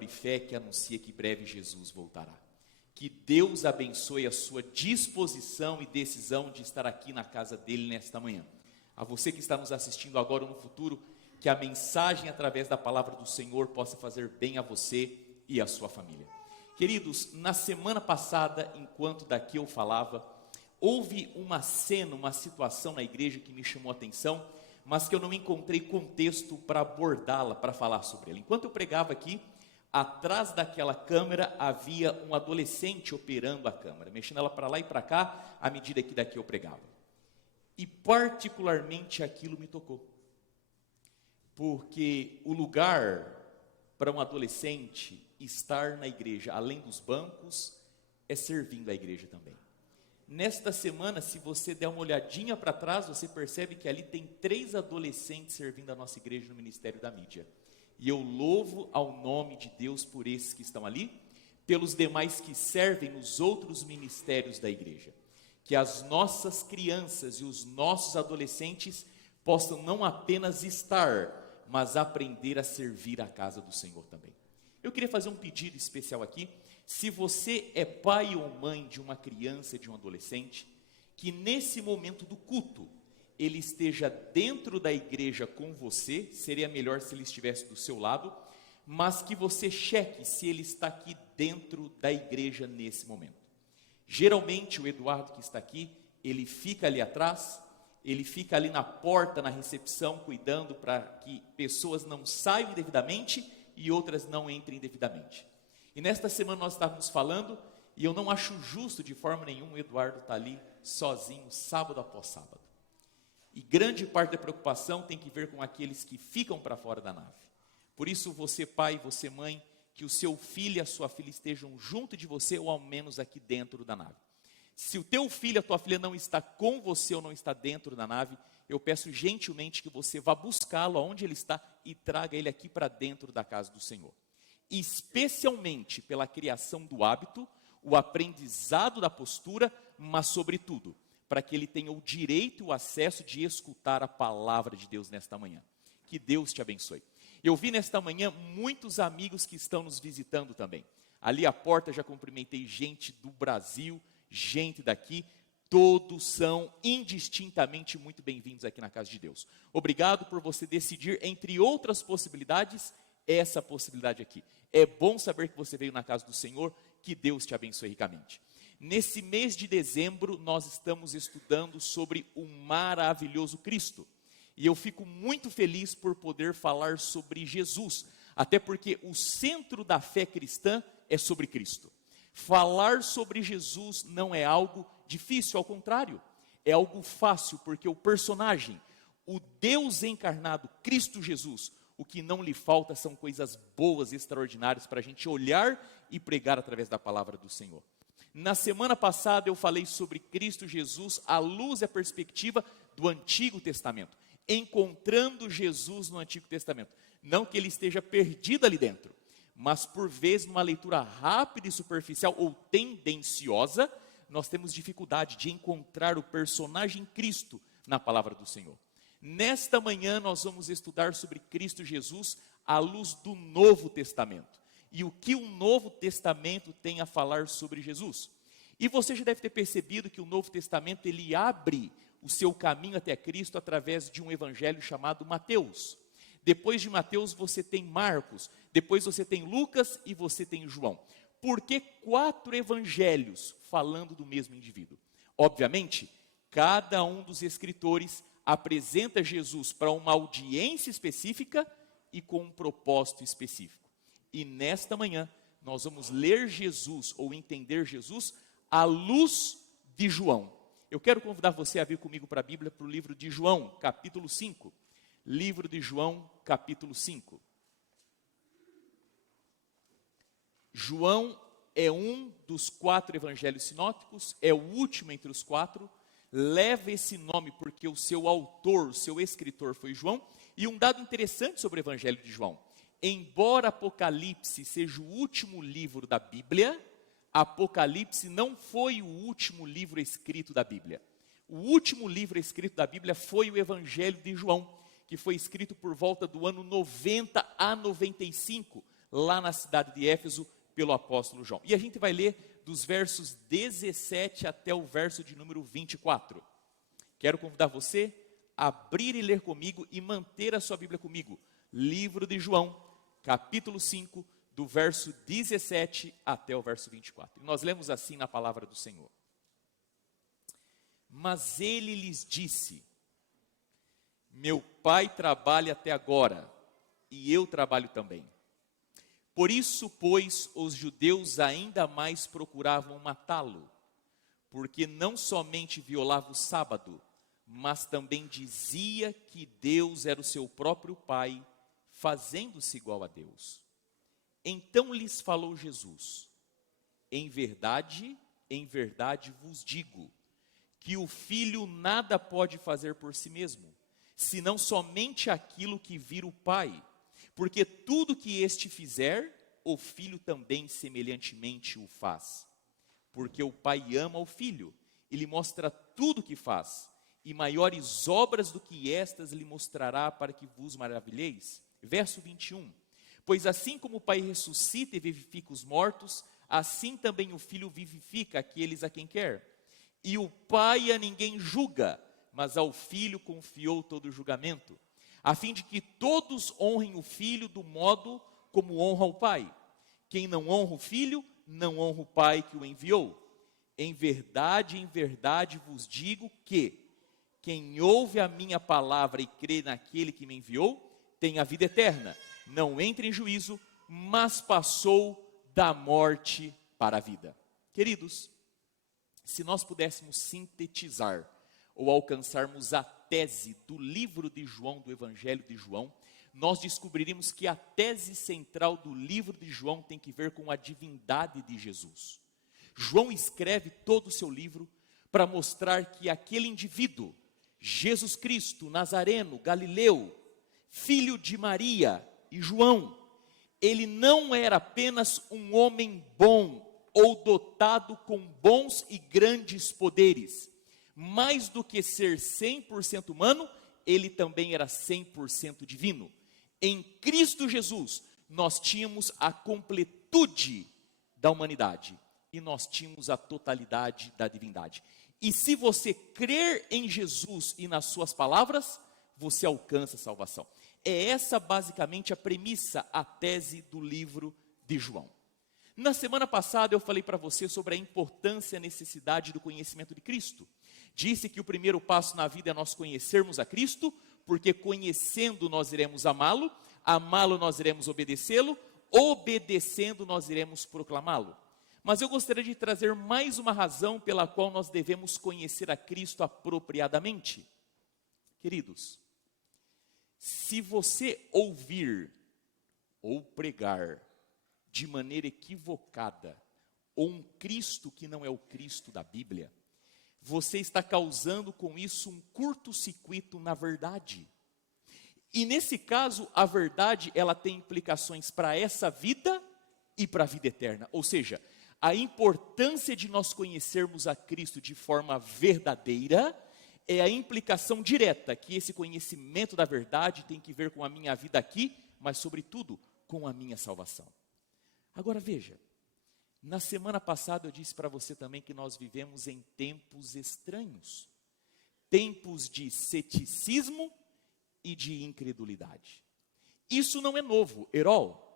amor e fé que anuncia que breve Jesus voltará. Que Deus abençoe a sua disposição e decisão de estar aqui na casa dele nesta manhã. A você que está nos assistindo agora ou no futuro, que a mensagem através da palavra do Senhor possa fazer bem a você e a sua família. Queridos, na semana passada, enquanto daqui eu falava, houve uma cena, uma situação na igreja que me chamou a atenção, mas que eu não encontrei contexto para abordá-la, para falar sobre ela. Enquanto eu pregava aqui, atrás daquela câmera havia um adolescente operando a câmera, mexendo ela para lá e para cá, à medida que daqui eu pregava. E particularmente aquilo me tocou. Porque o lugar para um adolescente estar na igreja, além dos bancos, é servindo a igreja também. Nesta semana, se você der uma olhadinha para trás, você percebe que ali tem 3 adolescentes servindo a nossa igreja no Ministério da Mídia. E eu louvo ao nome de Deus por esses que estão ali, pelos demais que servem nos outros ministérios da igreja. Que as nossas crianças e os nossos adolescentes possam não apenas estar, mas aprender a servir a casa do Senhor também. Eu queria fazer um pedido especial aqui. Se você é pai ou mãe de uma criança, de um adolescente, que nesse momento do culto, ele esteja dentro da igreja com você, seria melhor se ele estivesse do seu lado, mas que você cheque se ele está aqui dentro da igreja nesse momento. Geralmente o Eduardo que está aqui, ele fica ali atrás, ele fica ali na porta, na recepção, cuidando para que pessoas não saiam indevidamente e outras não entrem indevidamente. E nesta semana nós estávamos falando, e eu não acho justo de forma nenhuma o Eduardo estar ali sozinho, sábado após sábado. E grande parte da preocupação tem que ver com aqueles que ficam para fora da nave. Por isso você pai, você mãe, que o seu filho e a sua filha estejam junto de você ou ao menos aqui dentro da nave. Se o teu filho, a tua filha não está com você ou não está dentro da nave, eu peço gentilmente que você vá buscá-lo aonde ele está e traga ele aqui para dentro da casa do Senhor. Especialmente pela criação do hábito, o aprendizado da postura, mas sobretudo, para que ele tenha o direito e o acesso de escutar a palavra de Deus nesta manhã. Que Deus te abençoe. Eu vi nesta manhã muitos amigos que estão nos visitando também. Ali à porta já cumprimentei gente do Brasil, gente daqui, todos são indistintamente muito bem-vindos aqui na casa de Deus. Obrigado por você decidir, entre outras possibilidades, essa possibilidade aqui. É bom saber que você veio na casa do Senhor, que Deus te abençoe ricamente. Nesse mês de dezembro, nós estamos estudando sobre o maravilhoso Cristo. E eu fico muito feliz por poder falar sobre Jesus, até porque o centro da fé cristã é sobre Cristo. Falar sobre Jesus não é algo difícil, ao contrário, é algo fácil, porque o personagem, o Deus encarnado, Cristo Jesus, o que não lhe falta são coisas boas, extraordinárias, para a gente olhar e pregar através da palavra do Senhor. Na semana passada eu falei sobre Cristo Jesus à luz e à perspectiva do Antigo Testamento, encontrando Jesus no Antigo Testamento. Não que ele esteja perdido ali dentro, mas por vezes numa leitura rápida e superficial ou tendenciosa, nós temos dificuldade de encontrar o personagem Cristo na palavra do Senhor. Nesta manhã nós vamos estudar sobre Cristo Jesus à luz do Novo Testamento. E o que o Novo Testamento tem a falar sobre Jesus. E você já deve ter percebido que o Novo Testamento ele abre o seu caminho até Cristo através de um evangelho chamado Mateus. Depois de Mateus você tem Marcos, depois você tem Lucas e você tem João. Por que 4 evangelhos falando do mesmo indivíduo? Obviamente, cada um dos escritores apresenta Jesus para uma audiência específica e com um propósito específico. E nesta manhã, nós vamos ler Jesus, ou entender Jesus, à luz de João. Eu quero convidar você a vir comigo para a Bíblia, para o livro de João, capítulo 5. Livro de João, capítulo 5. João é um dos 4 evangelhos sinóticos, é o último entre os 4, leva esse nome porque o seu autor, o seu escritor foi João. E um dado interessante sobre o evangelho de João: embora Apocalipse seja o último livro da Bíblia, Apocalipse não foi o último livro escrito da Bíblia. O último livro escrito da Bíblia foi o Evangelho de João, que foi escrito por volta do ano 90 a 95, lá na cidade de Éfeso, pelo apóstolo João. E a gente vai ler dos versos 17 até o verso de número 24. Quero convidar você a abrir e ler comigo e manter a sua Bíblia comigo. Livro de João, capítulo 5, do verso 17 até o verso 24. E nós lemos assim na palavra do Senhor. Mas ele lhes disse: meu pai trabalha até agora, e eu trabalho também. Por isso, pois, os judeus ainda mais procuravam matá-lo, porque não somente violava o sábado, mas também dizia que Deus era o seu próprio pai, fazendo-se igual a Deus. Então lhes falou Jesus: em verdade vos digo, que o filho nada pode fazer por si mesmo, senão somente aquilo que vir o pai, porque tudo que este fizer, o filho também semelhantemente o faz. Porque o pai ama o filho, e lhe mostra tudo o que faz, e maiores obras do que estas lhe mostrará, para que vos maravilheis. Verso 21. Pois assim como o pai ressuscita e vivifica os mortos, assim também o filho vivifica aqueles a quem quer. E o pai a ninguém julga, mas ao filho confiou todo o julgamento, a fim de que todos honrem o filho do modo como honra o pai. Quem não honra o filho, não honra o pai que o enviou. Em verdade vos digo que quem ouve a minha palavra e crê naquele que me enviou, tem a vida eterna. Não entra em juízo, mas passou da morte para a vida. Queridos, se nós pudéssemos sintetizar ou alcançarmos a tese do livro de João, do Evangelho de João, nós descobriríamos que a tese central do livro de João tem que ver com a divindade de Jesus. João escreve todo o seu livro para mostrar que aquele indivíduo, Jesus Cristo, Nazareno, Galileu, filho de Maria e João, ele não era apenas um homem bom ou dotado com bons e grandes poderes. Mais do que ser 100% humano, ele também era 100% divino. Em Cristo Jesus, nós tínhamos a completude da humanidade e nós tínhamos a totalidade da divindade. E se você crer em Jesus e nas suas palavras, você alcança a salvação. É essa basicamente a premissa, a tese do livro de João. Na semana passada eu falei para você sobre a importância e a necessidade do conhecimento de Cristo. Disse que o primeiro passo na vida é nós conhecermos a Cristo, porque conhecendo nós iremos amá-lo, amá-lo nós iremos obedecê-lo, obedecendo nós iremos proclamá-lo. Mas eu gostaria de trazer mais uma razão pela qual nós devemos conhecer a Cristo apropriadamente. Queridos, se você ouvir ou pregar de maneira equivocada, ou um Cristo que não é o Cristo da Bíblia, você está causando com isso um curto-circuito na verdade. E nesse caso, a verdade, ela tem implicações para essa vida e para a vida eterna. Ou seja, a importância de nós conhecermos a Cristo de forma verdadeira é a implicação direta que esse conhecimento da verdade tem que ver com a minha vida aqui, mas sobretudo com a minha salvação. Agora veja, na semana passada eu disse para você também que nós vivemos em tempos estranhos, tempos de ceticismo e de incredulidade. Isso não é novo, Herol.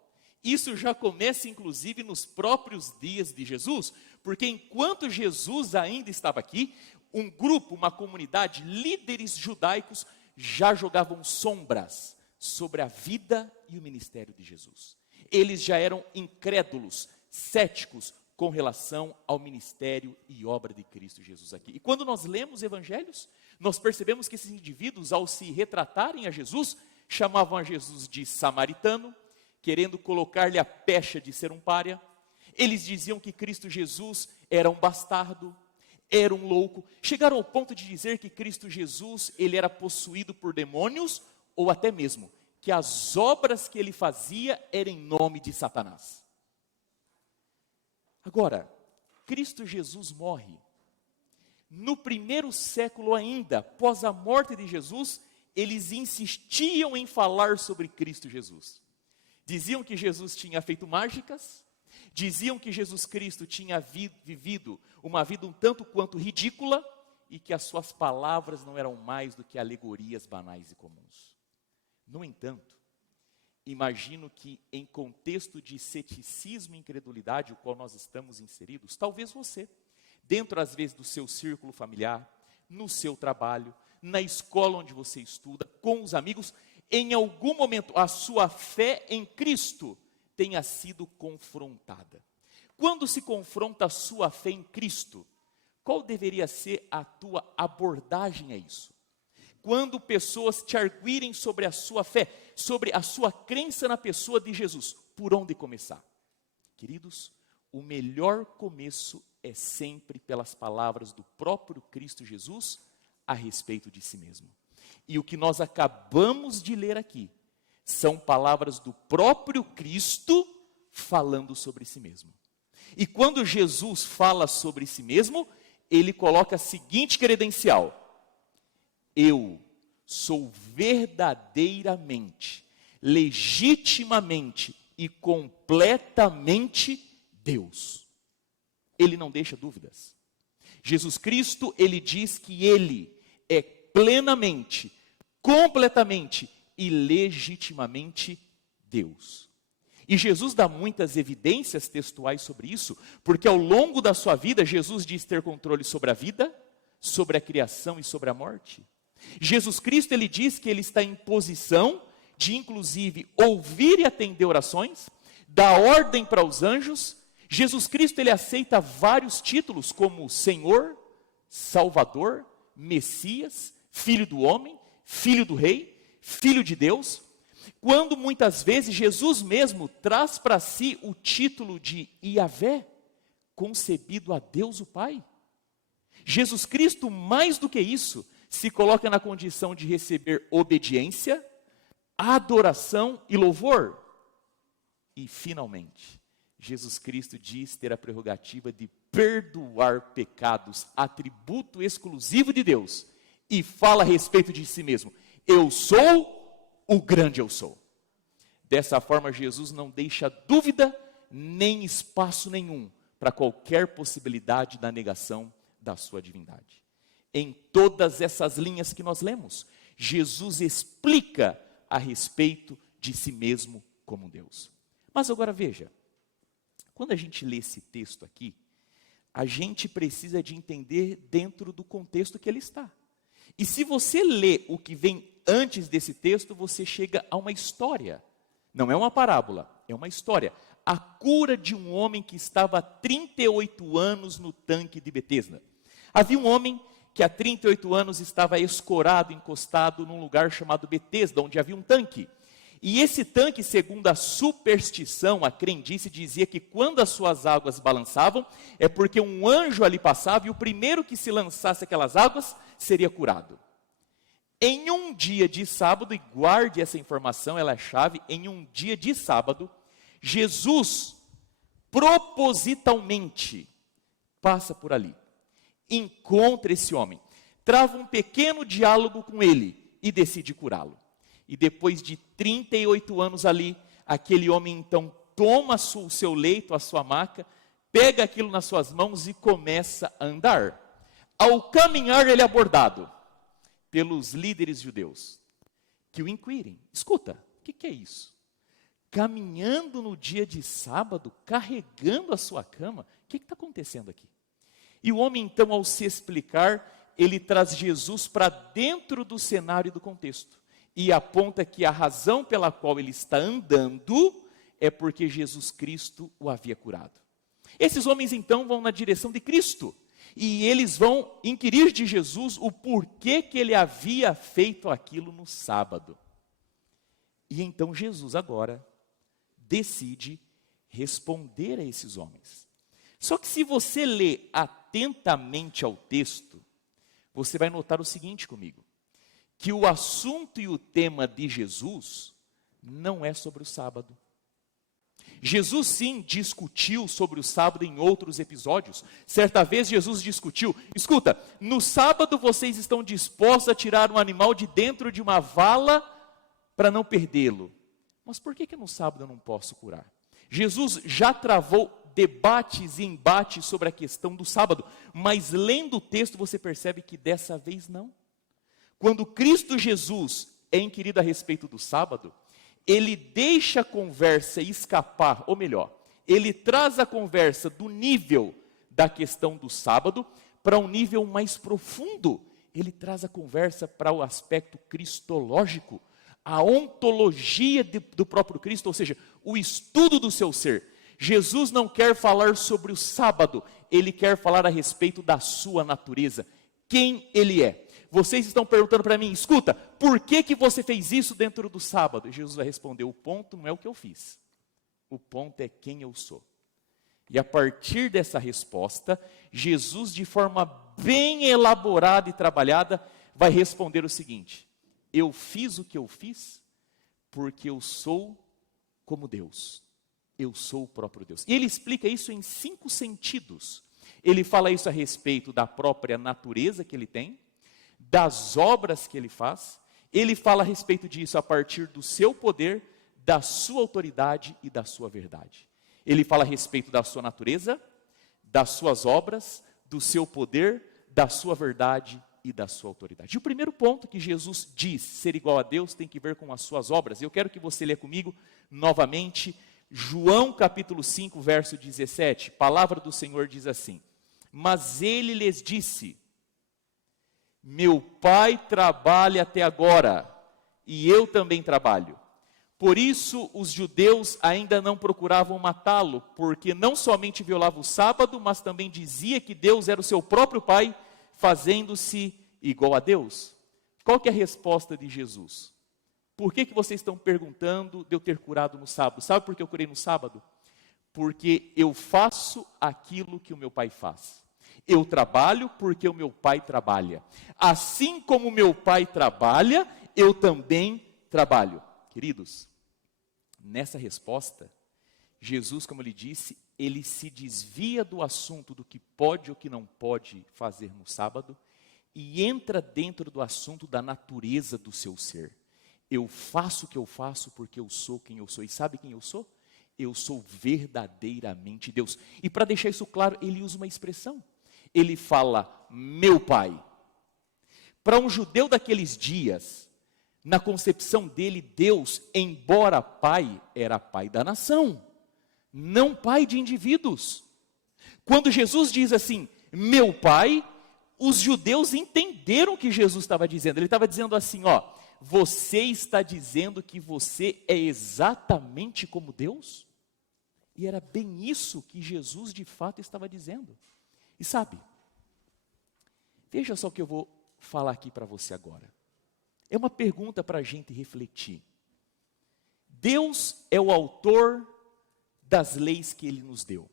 Isso já começa inclusive nos próprios dias de Jesus, porque enquanto Jesus ainda estava aqui, um grupo, uma comunidade, líderes judaicos já jogavam sombras sobre a vida e o ministério de Jesus. Eles já eram incrédulos, céticos com relação ao ministério e obra de Cristo Jesus aqui. E quando nós lemos evangelhos, nós percebemos que esses indivíduos, ao se retratarem a Jesus, chamavam a Jesus de samaritano, querendo colocar-lhe a pecha de ser um pária. Eles diziam que Cristo Jesus era um bastardo, era um louco. Chegaram ao ponto de dizer que Cristo Jesus, ele era possuído por demônios, ou até mesmo que as obras que ele fazia eram em nome de Satanás. Agora, Cristo Jesus morre. No primeiro século ainda, após a morte de Jesus, eles insistiam em falar sobre Cristo Jesus. Diziam que Jesus tinha feito mágicas, diziam que Jesus Cristo tinha vivido uma vida um tanto quanto ridícula e que as suas palavras não eram mais do que alegorias banais e comuns. No entanto, imagino que em contexto de ceticismo e incredulidade, o qual nós estamos inseridos, talvez você, dentro às vezes do seu círculo familiar, no seu trabalho, na escola onde você estuda, com os amigos, em algum momento a sua fé em Cristo tenha sido confrontada. Quando se confronta a sua fé em Cristo, qual deveria ser a tua abordagem a isso? Quando pessoas te arguirem sobre a sua fé, sobre a sua crença na pessoa de Jesus, por onde começar? Queridos, o melhor começo é sempre pelas palavras do próprio Cristo Jesus a respeito de si mesmo. E o que nós acabamos de ler aqui são palavras do próprio Cristo falando sobre si mesmo. E quando Jesus fala sobre si mesmo, ele coloca a seguinte credencial: eu sou verdadeiramente, legitimamente e completamente Deus. Ele não deixa dúvidas. Jesus Cristo, ele diz que ele é plenamente, completamente e legitimamente Deus. E Jesus dá muitas evidências textuais sobre isso, porque ao longo da sua vida, Jesus diz ter controle sobre a vida, sobre a criação e sobre a morte. Jesus Cristo, ele diz que ele está em posição de, inclusive, ouvir e atender orações, dar ordem para os anjos. Jesus Cristo, ele aceita vários títulos como Senhor, Salvador, Messias, Filho do Homem, Filho do Rei, Filho de Deus. Quando muitas vezes Jesus mesmo traz para si o título de Iavé, concebido a Deus o Pai. Jesus Cristo, mais do que isso, se coloca na condição de receber obediência, adoração e louvor. E finalmente, Jesus Cristo diz ter a prerrogativa de perdoar pecados, atributo exclusivo de Deus, e fala a respeito de si mesmo: eu sou o grande eu sou. Dessa forma, Jesus não deixa dúvida nem espaço nenhum para qualquer possibilidade da negação da sua divindade. Em todas essas linhas que nós lemos, Jesus explica a respeito de si mesmo como Deus. Mas agora veja, quando a gente lê esse texto aqui, a gente precisa de entender dentro do contexto que ele está. E se você lê o que vem antes desse texto, você chega a uma história. Não é uma parábola, é uma história. A cura de um homem que estava há 38 anos no tanque de Betesda. Havia um homem que há 38 anos estava escorado, encostado num lugar chamado Betesda, onde havia um tanque. E esse tanque, segundo a superstição, a crendice, dizia que quando as suas águas balançavam, é porque um anjo ali passava e o primeiro que se lançasse aquelas águas seria curado. Em um dia de sábado, e guarde essa informação, ela é chave, em um dia de sábado, Jesus propositalmente passa por ali, encontra esse homem, trava um pequeno diálogo com ele e decide curá-lo. E depois de 38 anos ali, aquele homem então toma o seu leito, a sua maca, pega aquilo nas suas mãos e começa a andar. Ao caminhar, ele é abordado pelos líderes judeus, que o inquirem: escuta, o que é isso? Caminhando no dia de sábado, carregando a sua cama, o que está acontecendo aqui? E o homem então, ao se explicar, ele traz Jesus para dentro do cenário e do contexto, e aponta que a razão pela qual ele está andando é porque Jesus Cristo o havia curado. Esses homens então vão na direção de Cristo, e eles vão inquirir de Jesus o porquê que ele havia feito aquilo no sábado. E então Jesus agora decide responder a esses homens. Só que se você lê atentamente ao texto, você vai notar o seguinte comigo: que o assunto e o tema de Jesus não é sobre o sábado. Jesus sim discutiu sobre o sábado em outros episódios. Certa vez Jesus discutiu: escuta, no sábado vocês estão dispostos a tirar um animal de dentro de uma vala para não perdê-lo. Mas por que no sábado eu não posso curar? Jesus já travou debates e embates sobre a questão do sábado, mas lendo o texto você percebe que dessa vez não. Quando Cristo Jesus é inquirido a respeito do sábado, ele deixa a conversa escapar, ou melhor, ele traz a conversa do nível da questão do sábado para um nível mais profundo. Ele traz a conversa para o aspecto cristológico, a ontologia do próprio Cristo, ou seja, o estudo do seu ser. Jesus não quer falar sobre o sábado, ele quer falar a respeito da sua natureza, quem ele é. Vocês estão perguntando para mim, escuta, por que você fez isso dentro do sábado? E Jesus vai responder, o ponto não é o que eu fiz, o ponto é quem eu sou. E a partir dessa resposta, Jesus, de forma bem elaborada e trabalhada, vai responder o seguinte: eu fiz o que eu fiz porque eu sou como Deus. Eu sou o próprio Deus. E ele explica isso em 5 sentidos. Ele fala isso a respeito da própria natureza que ele tem, das obras que ele faz. Ele fala a respeito disso a partir do seu poder, da sua autoridade e da sua verdade. Ele fala a respeito da sua natureza, das suas obras, do seu poder, da sua verdade e da sua autoridade. E o primeiro ponto que Jesus diz ser igual a Deus tem que ver com as suas obras. Eu quero que você leia comigo novamente João capítulo 5, verso 17. A palavra do Senhor diz assim: mas ele lhes disse, meu Pai trabalha até agora, e eu também trabalho. Por isso os judeus ainda não procuravam matá-lo, porque não somente violava o sábado, mas também dizia que Deus era o seu próprio Pai, fazendo-se igual a Deus. Qual que é a resposta de Jesus? Por que vocês estão perguntando de eu ter curado no sábado? Sabe por que eu curei no sábado? Porque eu faço aquilo que o meu Pai faz. Eu trabalho porque o meu Pai trabalha. Assim como o meu Pai trabalha, eu também trabalho. Queridos, nessa resposta, Jesus, como ele disse, ele se desvia do assunto do que pode ou que não pode fazer no sábado e entra dentro do assunto da natureza do seu ser. Eu faço o que eu faço porque eu sou quem eu sou. E sabe quem eu sou? Eu sou verdadeiramente Deus. E para deixar isso claro, ele usa uma expressão. Ele fala, meu Pai. Para um judeu daqueles dias, na concepção dele, Deus, embora Pai, era Pai da nação, não Pai de indivíduos. Quando Jesus diz assim, meu Pai, os judeus entenderam o que Jesus estava dizendo. Ele estava dizendo assim, ó, você está dizendo que você é exatamente como Deus? E era bem isso que Jesus de fato estava dizendo. E sabe, veja só o que eu vou falar aqui para você agora. É uma pergunta para a gente refletir. Deus é o autor das leis que Ele nos deu.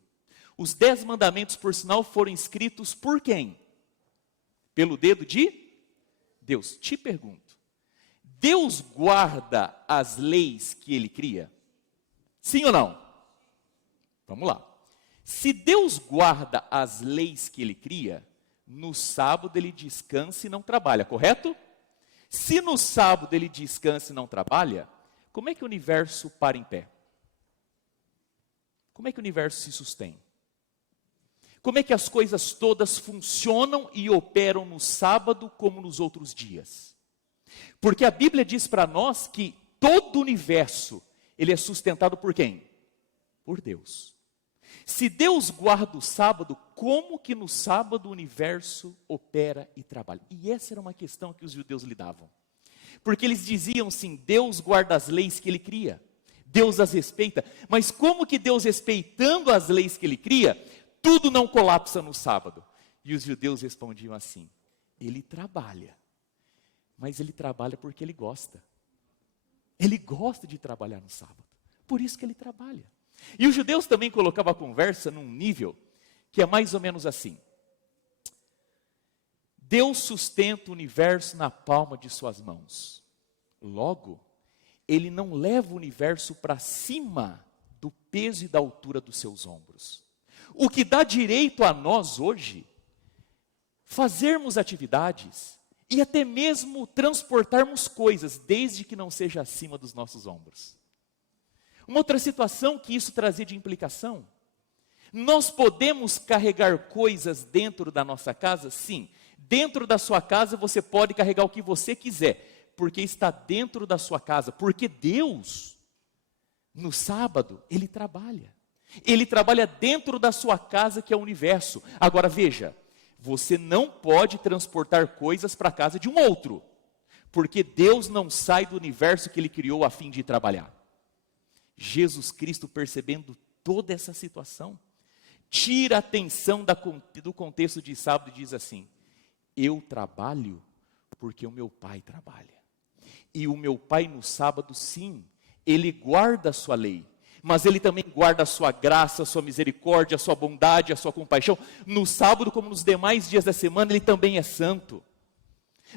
Os 10 mandamentos, por sinal, foram escritos por quem? Pelo dedo de Deus. Te pergunto, Deus guarda as leis que Ele cria? Sim ou não? Vamos lá. Se Deus guarda as leis que Ele cria, no sábado Ele descansa e não trabalha, correto? Se no sábado Ele descansa e não trabalha, como é que o universo para em pé? Como é que o universo se sustém? Como é que as coisas todas funcionam e operam no sábado como nos outros dias? Porque a Bíblia diz para nós que todo o universo, ele é sustentado por quem? Por Deus. Se Deus guarda o sábado, como que no sábado o universo opera e trabalha? E essa era uma questão que os judeus lidavam. Porque eles diziam assim, Deus guarda as leis que Ele cria, Deus as respeita, mas como que Deus respeitando as leis que Ele cria, tudo não colapsa no sábado? E os judeus respondiam assim, Ele trabalha, mas Ele trabalha porque Ele gosta. Ele gosta de trabalhar no sábado, por isso que Ele trabalha. E os judeus também colocavam a conversa num nível que é mais ou menos assim. Deus sustenta o universo na palma de suas mãos. Logo, Ele não leva o universo para cima do peso e da altura dos seus ombros. O que dá direito a nós hoje, fazermos atividades e até mesmo transportarmos coisas, desde que não seja acima dos nossos ombros. Uma outra situação que isso trazia de implicação: nós podemos carregar coisas dentro da nossa casa? Sim. Dentro da sua casa você pode carregar o que você quiser, porque está dentro da sua casa. Porque Deus, no sábado, Ele trabalha. Ele trabalha dentro da sua casa, que é o universo. Agora veja, você não pode transportar coisas para a casa de um outro, porque Deus não sai do universo que Ele criou a fim de trabalhar. Jesus Cristo, percebendo toda essa situação, tira a atenção do contexto de sábado e diz assim: eu trabalho porque o meu Pai trabalha. E o meu Pai no sábado, sim, Ele guarda a sua lei, mas Ele também guarda a sua graça, a sua misericórdia, a sua bondade, a sua compaixão. No sábado, como nos demais dias da semana, Ele também é santo.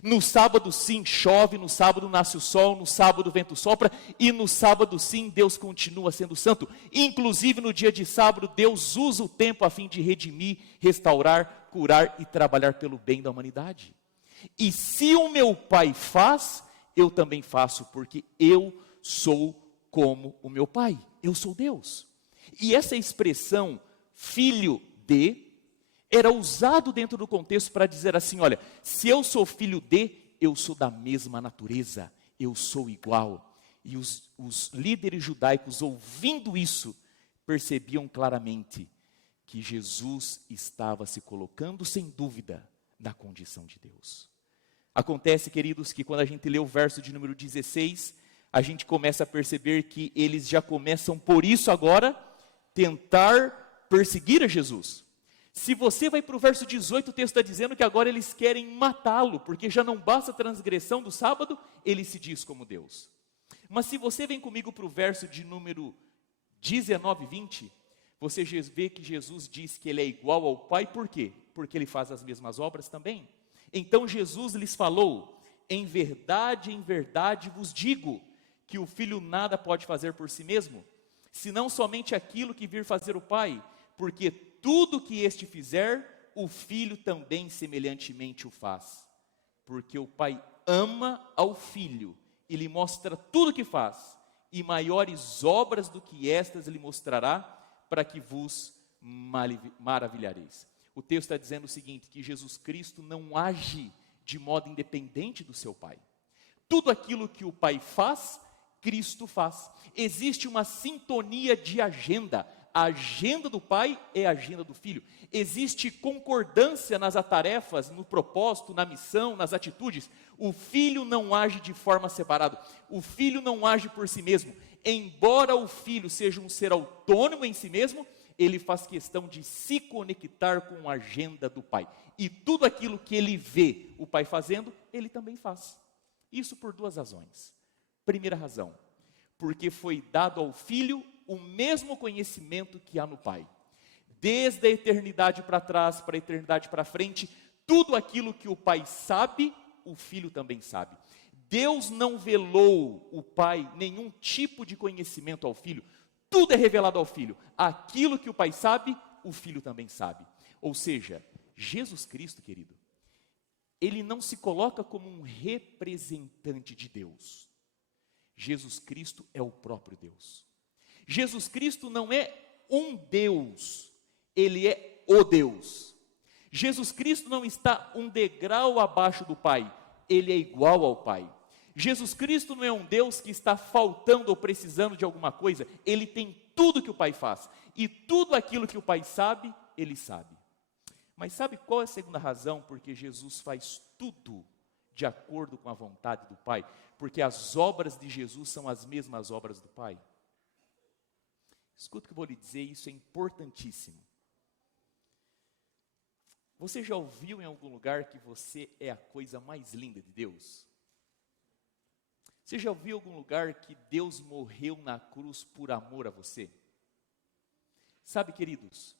No sábado sim chove, no sábado nasce o sol, no sábado o vento sopra, e no sábado sim Deus continua sendo santo. Inclusive no dia de sábado Deus usa o tempo a fim de redimir, restaurar, curar e trabalhar pelo bem da humanidade. E se o meu Pai faz, eu também faço, porque eu sou como o meu Pai, eu sou Deus. E essa expressão, filho de, era usado dentro do contexto para dizer assim: olha, se eu sou filho de, eu sou da mesma natureza, eu sou igual. E os líderes judaicos, ouvindo isso, percebiam claramente que Jesus estava se colocando, sem dúvida, na condição de Deus. Acontece, queridos, que quando a gente lê o verso de número 16, a gente começa a perceber que eles já começam, por isso agora, tentar perseguir a Jesus. Se você vai para o verso 18, o texto está dizendo que agora eles querem matá-lo, porque já não basta a transgressão do sábado, ele se diz como Deus. Mas se você vem comigo para o verso de número 19 e 20, você vê que Jesus diz que ele é igual ao Pai. Por quê? Porque ele faz as mesmas obras também. Então Jesus lhes falou: em verdade vos digo, que o Filho nada pode fazer por si mesmo, senão somente aquilo que vir fazer o Pai, porque tudo que este fizer, o Filho também semelhantemente o faz. Porque o Pai ama ao Filho e lhe mostra tudo o que faz, e maiores obras do que estas lhe mostrará, para que vos maravilhareis. O texto está dizendo o seguinte: que Jesus Cristo não age de modo independente do seu Pai. Tudo aquilo que o Pai faz, Cristo faz. Existe uma sintonia de agenda. A agenda do Pai é a agenda do Filho. Existe concordância nas tarefas, no propósito, na missão, nas atitudes. O Filho não age de forma separada. O Filho não age por si mesmo. Embora o Filho seja um ser autônomo em si mesmo, ele faz questão de se conectar com a agenda do Pai. E tudo aquilo que ele vê o Pai fazendo, ele também faz. Isso por duas razões. Primeira razão, porque foi dado ao Filho o mesmo conhecimento que há no Pai. Desde a eternidade para trás, para a eternidade para frente, tudo aquilo que o Pai sabe, o Filho também sabe. Deus não velou o Pai nenhum tipo de conhecimento ao Filho. Tudo é revelado ao Filho. Aquilo que o Pai sabe, o Filho também sabe. Ou seja, Jesus Cristo, querido, ele não se coloca como um representante de Deus. Jesus Cristo é o próprio Deus. Jesus Cristo não é um Deus, ele é o Deus. Jesus Cristo não está um degrau abaixo do Pai, ele é igual ao Pai. Jesus Cristo não é um Deus que está faltando ou precisando de alguma coisa, ele tem tudo que o Pai faz, e tudo aquilo que o Pai sabe, ele sabe. Mas sabe qual é a segunda razão porque Jesus faz tudo de acordo com a vontade do Pai? Porque as obras de Jesus são as mesmas obras do Pai. Escuta o que eu vou lhe dizer, isso é importantíssimo. Você já ouviu em algum lugar que você é a coisa mais linda de Deus? Você já ouviu em algum lugar que Deus morreu na cruz por amor a você? Sabe, queridos,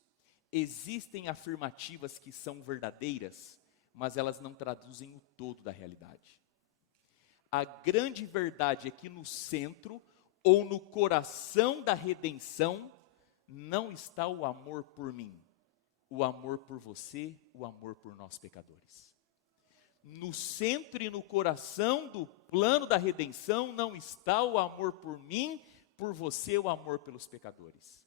existem afirmativas que são verdadeiras, mas elas não traduzem o todo da realidade. A grande verdade é que no centro ou no coração da redenção, não está o amor por mim, o amor por você, o amor por nós pecadores. No centro e no coração do plano da redenção, não está o amor por mim, por você o amor pelos pecadores.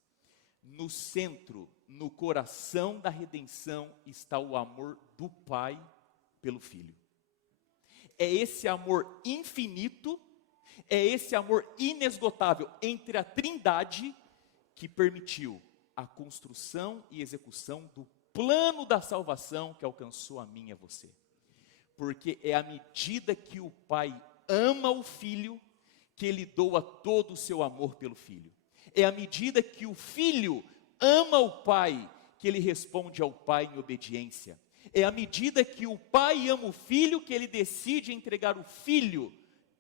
No centro, no coração da redenção, está o amor do Pai pelo Filho. É esse amor infinito, é esse amor inesgotável entre a Trindade que permitiu a construção e execução do plano da salvação que alcançou a mim e a você. Porque é à medida que o Pai ama o Filho, que Ele doa todo o seu amor pelo Filho. É à medida que o Filho ama o Pai, que Ele responde ao Pai em obediência. É à medida que o Pai ama o Filho, que Ele decide entregar o Filho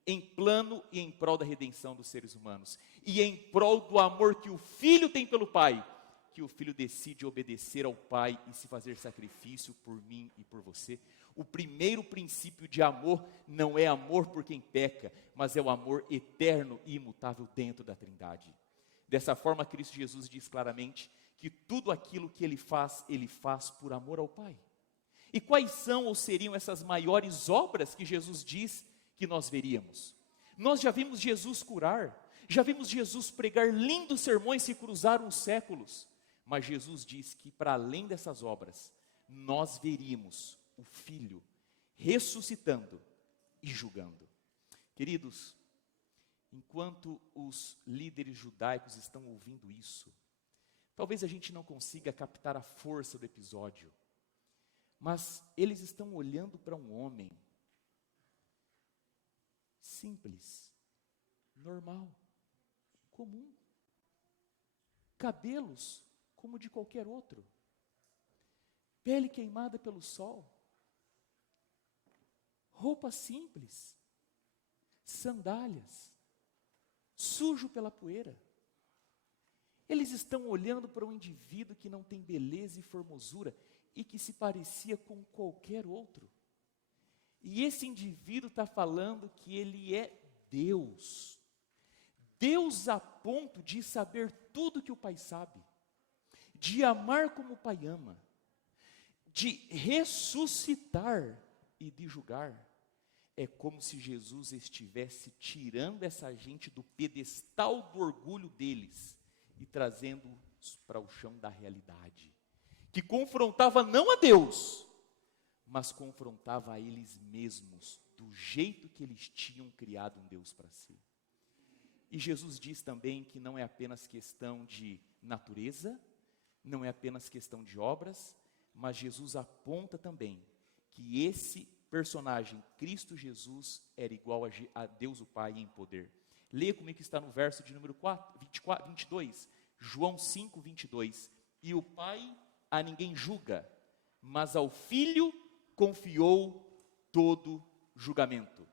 em plano e em prol da redenção dos seres humanos. E em prol do amor que o Filho tem pelo Pai, que o Filho decide obedecer ao Pai e se fazer sacrifício por mim e por você. O primeiro princípio de amor não é amor por quem peca, mas é o amor eterno e imutável dentro da Trindade. Dessa forma, Cristo Jesus diz claramente que tudo aquilo que Ele faz por amor ao Pai. E quais são ou seriam essas maiores obras que Jesus diz que nós veríamos? Nós já vimos Jesus curar, já vimos Jesus pregar lindos sermões que cruzaram os séculos, mas Jesus diz que para além dessas obras, nós veríamos o Filho ressuscitando e julgando. Queridos, enquanto os líderes judaicos estão ouvindo isso, talvez a gente não consiga captar a força do episódio, mas eles estão olhando para um homem simples, normal, comum, cabelos como de qualquer outro, pele queimada pelo sol, roupa simples, sandálias, sujo pela poeira. Eles estão olhando para um indivíduo que não tem beleza e formosura e que se parecia com qualquer outro. E esse indivíduo está falando que ele é Deus. Deus a ponto de saber tudo que o Pai sabe, de amar como o Pai ama, de ressuscitar e de julgar. É como se Jesus estivesse tirando essa gente do pedestal do orgulho deles e trazendo-os para o chão da realidade, que confrontava não a Deus, mas confrontava a eles mesmos, do jeito que eles tinham criado um Deus para si. E Jesus diz também que não é apenas questão de natureza, não é apenas questão de obras, mas Jesus aponta também que esse personagem, Cristo Jesus, era igual a Deus o Pai em poder. Leia comigo que está no verso de número 22, João 5, 22. E o Pai a ninguém julga, mas ao Filho confiou todo julgamento.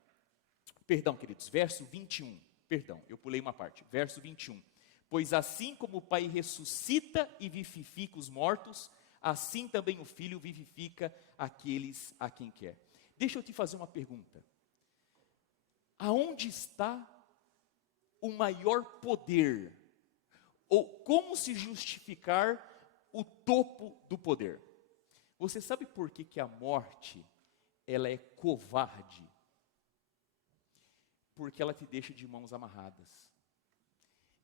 Perdão, queridos, verso 21. Perdão, eu pulei uma parte. Verso 21. Pois assim como o Pai ressuscita e vivifica os mortos, assim também o Filho vivifica aqueles a quem quer. Deixa eu te fazer uma pergunta. Aonde está o maior poder? Ou como se justificar o topo do poder? Você sabe por que a morte, ela é covarde? Porque ela te deixa de mãos amarradas.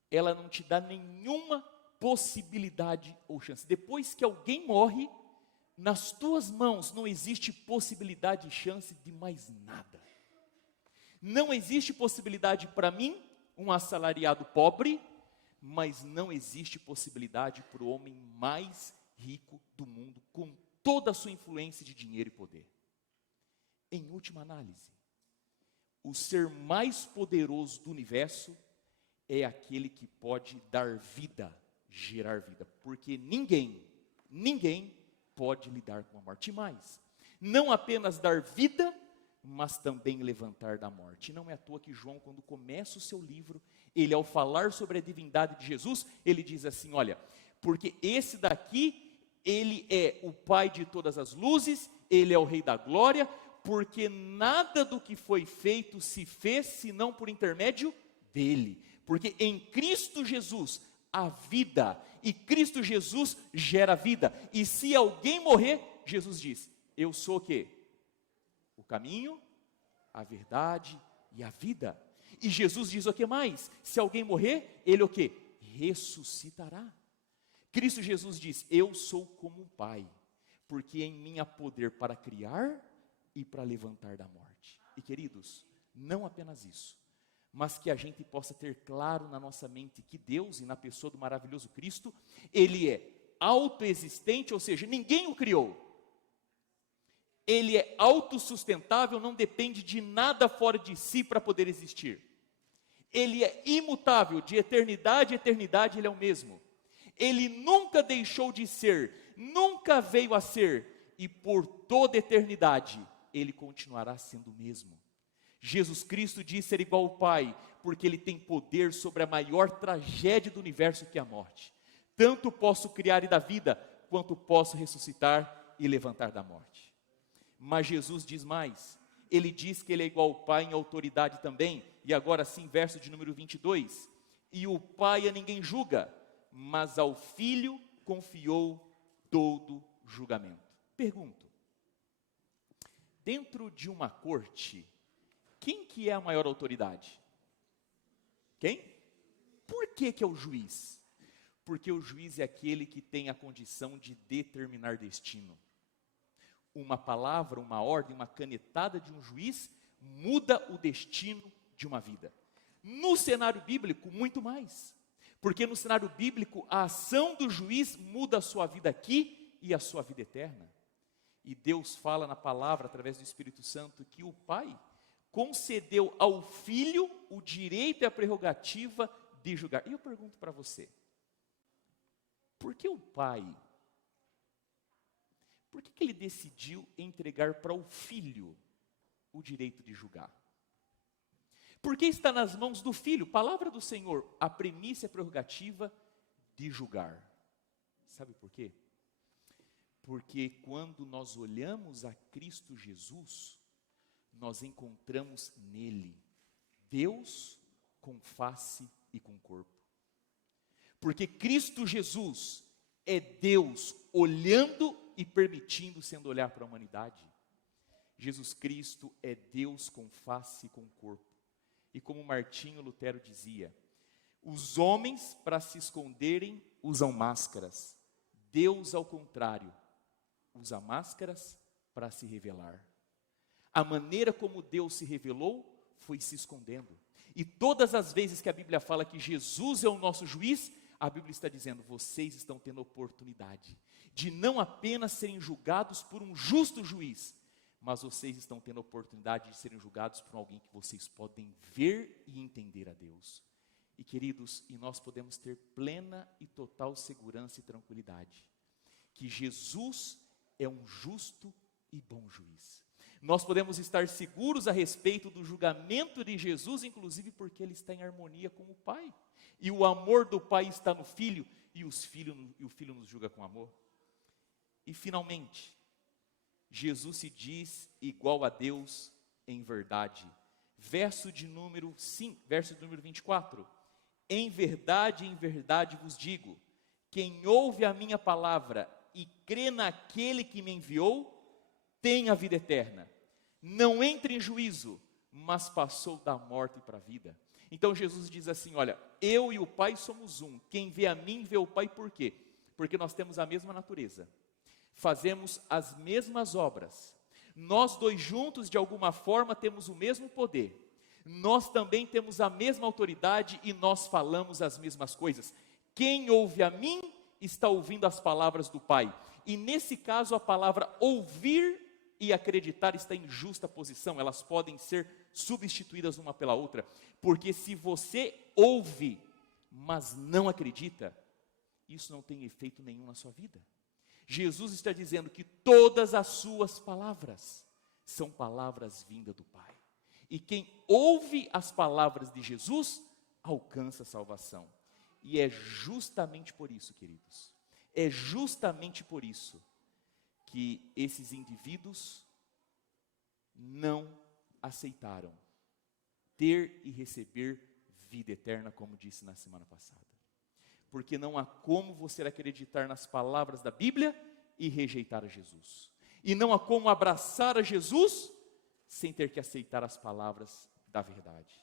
Ela não te dá nenhuma possibilidade ou chance. Depois que alguém morre, nas tuas mãos não existe possibilidade e chance de mais nada. Não existe possibilidade para mim, um assalariado pobre, mas não existe possibilidade para o homem mais rico do mundo, com toda a sua influência de dinheiro e poder. Em última análise, o ser mais poderoso do universo é aquele que pode dar vida, gerar vida, porque ninguém pode lidar com a morte. E mais, não apenas dar vida, mas também levantar da morte. Não é à toa que João, quando começa o seu livro, ele ao falar sobre a divindade de Jesus, ele diz assim, olha, porque esse daqui, ele é o Pai de todas as luzes, ele é o Rei da glória, porque nada do que foi feito se fez, senão por intermédio dele, porque em Cristo Jesus há vida, e Cristo Jesus gera vida, e se alguém morrer, Jesus diz, eu sou o quê? O caminho, a verdade e a vida. E Jesus diz o que mais? Se alguém morrer, ele o que? Ressuscitará. Cristo Jesus diz, eu sou como um pai, porque em mim há poder para criar e para levantar da morte. E queridos, não apenas isso, mas que a gente possa ter claro na nossa mente que Deus, e na pessoa do maravilhoso Cristo, Ele é autoexistente, ou seja, ninguém o criou. Ele é autossustentável, não depende de nada fora de si para poder existir. Ele é imutável, de eternidade a eternidade Ele é o mesmo. Ele nunca deixou de ser, nunca veio a ser, e por toda eternidade Ele continuará sendo o mesmo. Jesus Cristo diz ser igual ao Pai, porque Ele tem poder sobre a maior tragédia do universo, que é a morte. Tanto posso criar e dar vida, quanto posso ressuscitar e levantar da morte. Mas Jesus diz mais, Ele diz que Ele é igual ao Pai em autoridade também, e agora sim, verso de número 22, e o Pai a ninguém julga, mas ao Filho confiou todo julgamento. Pergunto, dentro de uma corte, quem que é a maior autoridade? Quem? Por que é o juiz? Porque o juiz é aquele que tem a condição de determinar destino. Uma palavra, uma ordem, uma canetada de um juiz muda o destino de uma vida. No cenário bíblico, muito mais. Porque no cenário bíblico, a ação do juiz muda a sua vida aqui e a sua vida eterna. E Deus fala na palavra, através do Espírito Santo, que o Pai concedeu ao Filho o direito e a prerrogativa de julgar. E eu pergunto para você, por que o Pai, por que Ele decidiu entregar para o Filho o direito de julgar? Porque está nas mãos do Filho, palavra do Senhor, a premissa e a prerrogativa de julgar. Sabe por quê? Porque quando nós olhamos a Cristo Jesus, nós encontramos nele Deus com face e com corpo. Porque Cristo Jesus é Deus olhando e permitindo sendo olhar para a humanidade. Jesus Cristo é Deus com face e com corpo. E como Martinho Lutero dizia, os homens para se esconderem usam máscaras. Deus, ao contrário, usa máscaras para se revelar. A maneira como Deus se revelou foi se escondendo. E todas as vezes que a Bíblia fala que Jesus é o nosso juiz, a Bíblia está dizendo, vocês estão tendo oportunidade de não apenas serem julgados por um justo juiz, mas vocês estão tendo a oportunidade de serem julgados por alguém que vocês podem ver e entender a Deus. E queridos, e nós podemos ter plena e total segurança e tranquilidade, que Jesus é um justo e bom juiz. Nós podemos estar seguros a respeito do julgamento de Jesus, inclusive porque Ele está em harmonia com o Pai. E o amor do Pai está no Filho, e o Filho nos julga com amor. E finalmente, Jesus se diz igual a Deus em verdade. Verso de número 24. Em verdade vos digo, quem ouve a minha palavra e crê naquele que me enviou, tem a vida eterna. Não entra em juízo, mas passou da morte para a vida. Então Jesus diz assim, olha, eu e o Pai somos um. Quem vê a mim, vê o Pai. Por quê? Porque nós temos a mesma natureza. Fazemos as mesmas obras. Nós dois juntos, de alguma forma, temos o mesmo poder. Nós também temos a mesma autoridade e nós falamos as mesmas coisas. Quem ouve a mim, está ouvindo as palavras do Pai. E nesse caso, a palavra ouvir e acreditar está em justa posição. Elas podem ser substituídas uma pela outra. Porque se você ouve, mas não acredita, isso não tem efeito nenhum na sua vida. Jesus está dizendo que todas as suas palavras são palavras vindas do Pai. E quem ouve as palavras de Jesus, alcança a salvação. E é justamente por isso, queridos, é justamente por isso que esses indivíduos não aceitaram ter e receber vida eterna, como disse na semana passada. Porque não há como você acreditar nas palavras da Bíblia e rejeitar a Jesus. E não há como abraçar a Jesus sem ter que aceitar as palavras da verdade.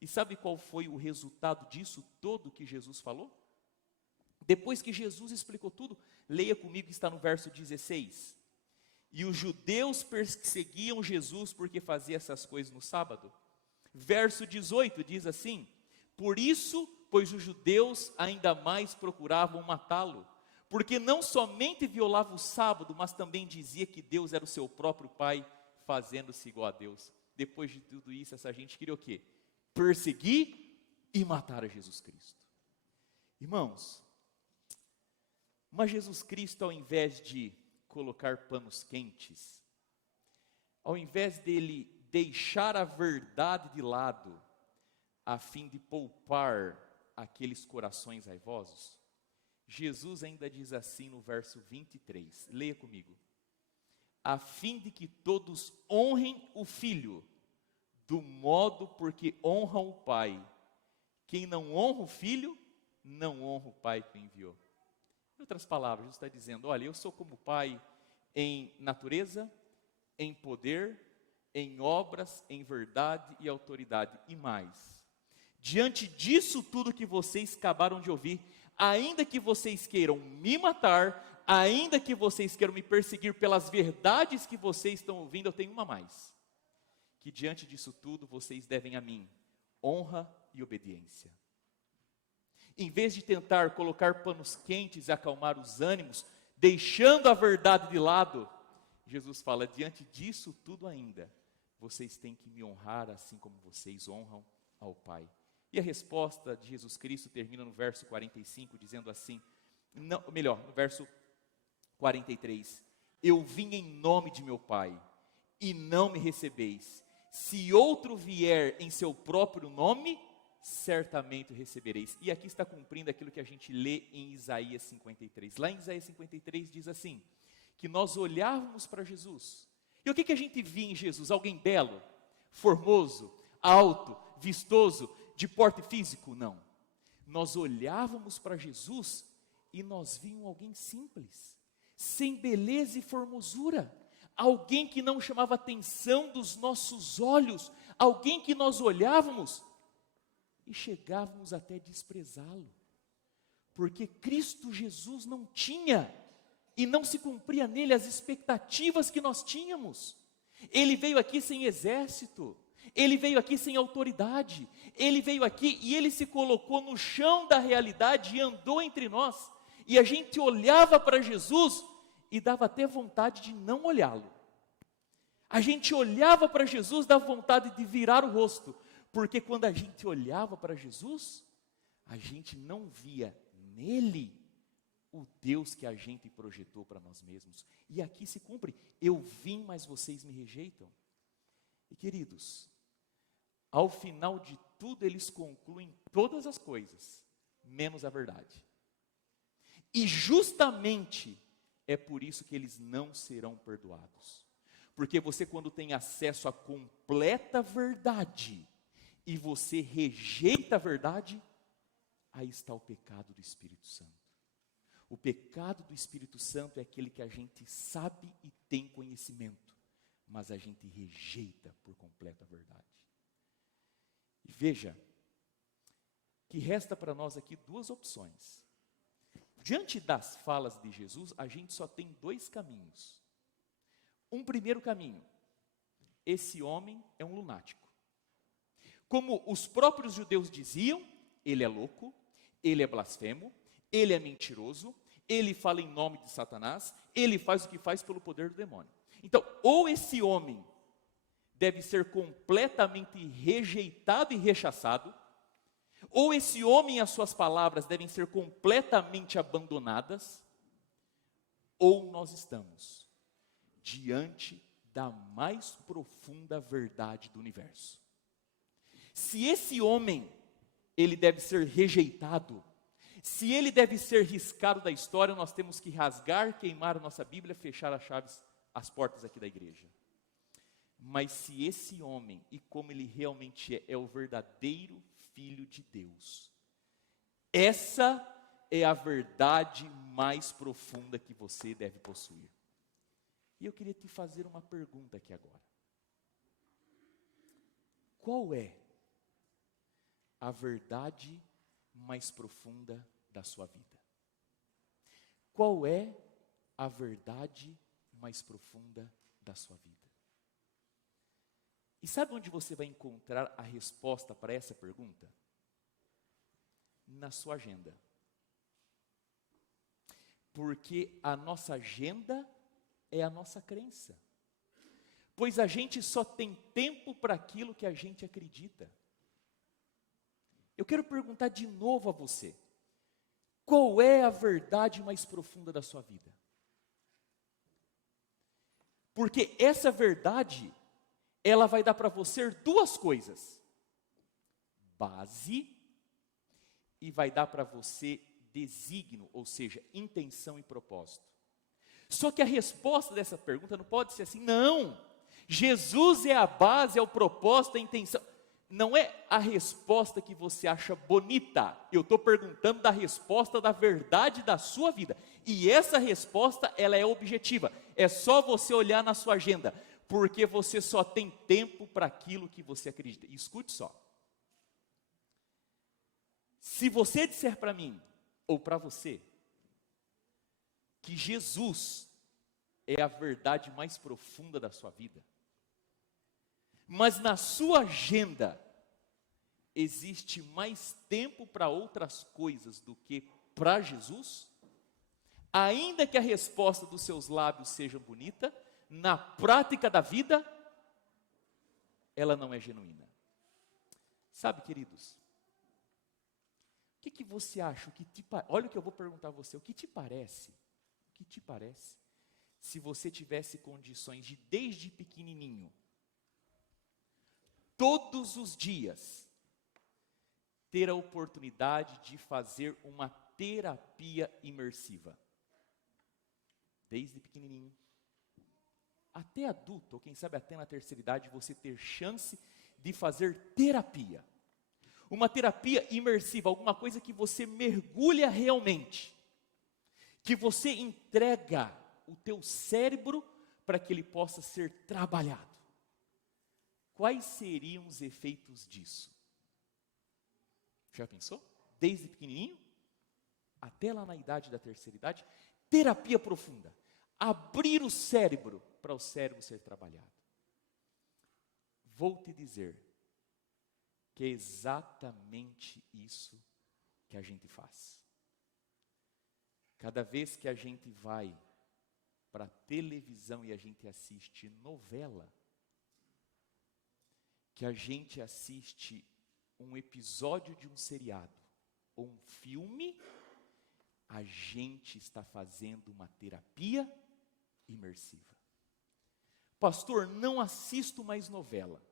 E sabe qual foi o resultado disso todo que Jesus falou? Depois que Jesus explicou tudo, leia comigo que está no verso 16. E os judeus perseguiam Jesus porque fazia essas coisas no sábado. Verso 18 diz assim: por isso, pois os judeus ainda mais procuravam matá-lo, porque não somente violava o sábado, mas também dizia que Deus era o seu próprio Pai, fazendo-se igual a Deus. Depois de tudo isso, essa gente queria o quê? Perseguir e matar a Jesus Cristo. Irmãos, mas Jesus Cristo, ao invés de colocar panos quentes, ao invés dele deixar a verdade de lado, a fim de poupar aqueles corações raivosos, Jesus ainda diz assim no verso 23, leia comigo: a fim de que todos honrem o Filho, do modo porque honram o Pai. Quem não honra o Filho, não honra o Pai que o enviou. Em outras palavras, Jesus está dizendo: olha, eu sou como o Pai em natureza, em poder, em obras, em verdade e autoridade, e mais. Diante disso tudo que vocês acabaram de ouvir, ainda que vocês queiram me matar, ainda que vocês queiram me perseguir pelas verdades que vocês estão ouvindo, eu tenho uma a mais. Que diante disso tudo, vocês devem a mim honra e obediência. Em vez de tentar colocar panos quentes e acalmar os ânimos, deixando a verdade de lado, Jesus fala: diante disso tudo ainda, vocês têm que me honrar assim como vocês honram ao Pai. E a resposta de Jesus Cristo termina no verso 45, dizendo assim, no verso 43, eu vim em nome de meu Pai, e não me recebeis. Se outro vier em seu próprio nome, certamente o recebereis. E aqui está cumprindo aquilo que a gente lê em Isaías 53. Lá em Isaías 53 diz assim, que nós olhávamos para Jesus. E o que a gente via em Jesus? Alguém belo, formoso, alto, vistoso, de porte físico? Não. Nós olhávamos para Jesus e nós víamos alguém simples, sem beleza e formosura. Alguém que não chamava a atenção dos nossos olhos. Alguém que nós olhávamos e chegávamos até a desprezá-lo, porque Cristo Jesus não tinha e não se cumpria nele as expectativas que nós tínhamos. Ele veio aqui sem exército, ele veio aqui sem autoridade, ele veio aqui e ele se colocou no chão da realidade e andou entre nós, e a gente olhava para Jesus e dava até vontade de não olhá-lo. A gente olhava para Jesus, dava vontade de virar o rosto, porque quando a gente olhava para Jesus, a gente não via nele o Deus que a gente projetou para nós mesmos. E aqui se cumpre: eu vim, mas vocês me rejeitam. E queridos, ao final de tudo eles concluem todas as coisas, menos a verdade. E justamente é por isso que eles não serão perdoados. Porque você, quando tem acesso à completa verdade, e você rejeita a verdade, aí está o pecado do Espírito Santo. O pecado do Espírito Santo é aquele que a gente sabe e tem conhecimento, mas a gente rejeita por completo a verdade. E veja, que resta para nós aqui duas opções. Diante das falas de Jesus, a gente só tem dois caminhos. Um primeiro caminho: esse homem é um lunático. Como os próprios judeus diziam, ele é louco, ele é blasfemo, ele é mentiroso, ele fala em nome de Satanás, ele faz o que faz pelo poder do demônio. Então, ou esse homem deve ser completamente rejeitado e rechaçado, ou esse homem e as suas palavras devem ser completamente abandonadas, ou nós estamos diante da mais profunda verdade do universo. Se esse homem, ele deve ser rejeitado, se ele deve ser riscado da história, nós temos que rasgar, queimar a nossa Bíblia, fechar as portas aqui da igreja. Mas se esse homem, e como ele realmente é o verdadeiro Filho de Deus, essa é a verdade mais profunda que você deve possuir. E eu queria te fazer uma pergunta aqui agora. Qual é a verdade mais profunda da sua vida. Qual é a verdade mais profunda da sua vida? E sabe onde você vai encontrar a resposta para essa pergunta? Na sua agenda. Porque a nossa agenda é a nossa crença. Pois a gente só tem tempo para aquilo que a gente acredita. Eu quero perguntar de novo a você: qual é a verdade mais profunda da sua vida? Porque essa verdade, ela vai dar para você duas coisas: base, e vai dar para você desígnio, ou seja, intenção e propósito. Só que a resposta dessa pergunta não pode ser assim: não, Jesus é a base, é o propósito, a intenção. Não é a resposta que você acha bonita. Eu estou perguntando da resposta da verdade da sua vida. E essa resposta, ela é objetiva. É só você olhar na sua agenda. Porque você só tem tempo para aquilo que você acredita. E escute só. Se você disser para mim, ou para você, que Jesus é a verdade mais profunda da sua vida, mas na sua agenda existe mais tempo para outras coisas do que para Jesus, ainda que a resposta dos seus lábios seja bonita, na prática da vida, ela não é genuína. Sabe, queridos, o que você acha? Olha o que eu vou perguntar a você: o que te parece? O que te parece se você tivesse condições de, desde pequenininho, todos os dias, ter a oportunidade de fazer uma terapia imersiva? Desde pequenininho, até adulto, ou quem sabe até na terceira idade, você ter chance de fazer terapia. Uma terapia imersiva, alguma coisa que você mergulha realmente, que você entrega o teu cérebro para que ele possa ser trabalhado. Quais seriam os efeitos disso? Já pensou? Desde pequenininho, até lá na idade da terceira idade, terapia profunda. Abrir o cérebro para o cérebro ser trabalhado. Vou te dizer que é exatamente isso que a gente faz. Cada vez que a gente vai para a televisão e a gente assiste novela, que a gente assiste um episódio de um seriado ou um filme, a gente está fazendo uma terapia imersiva. Pastor, não assisto mais novela.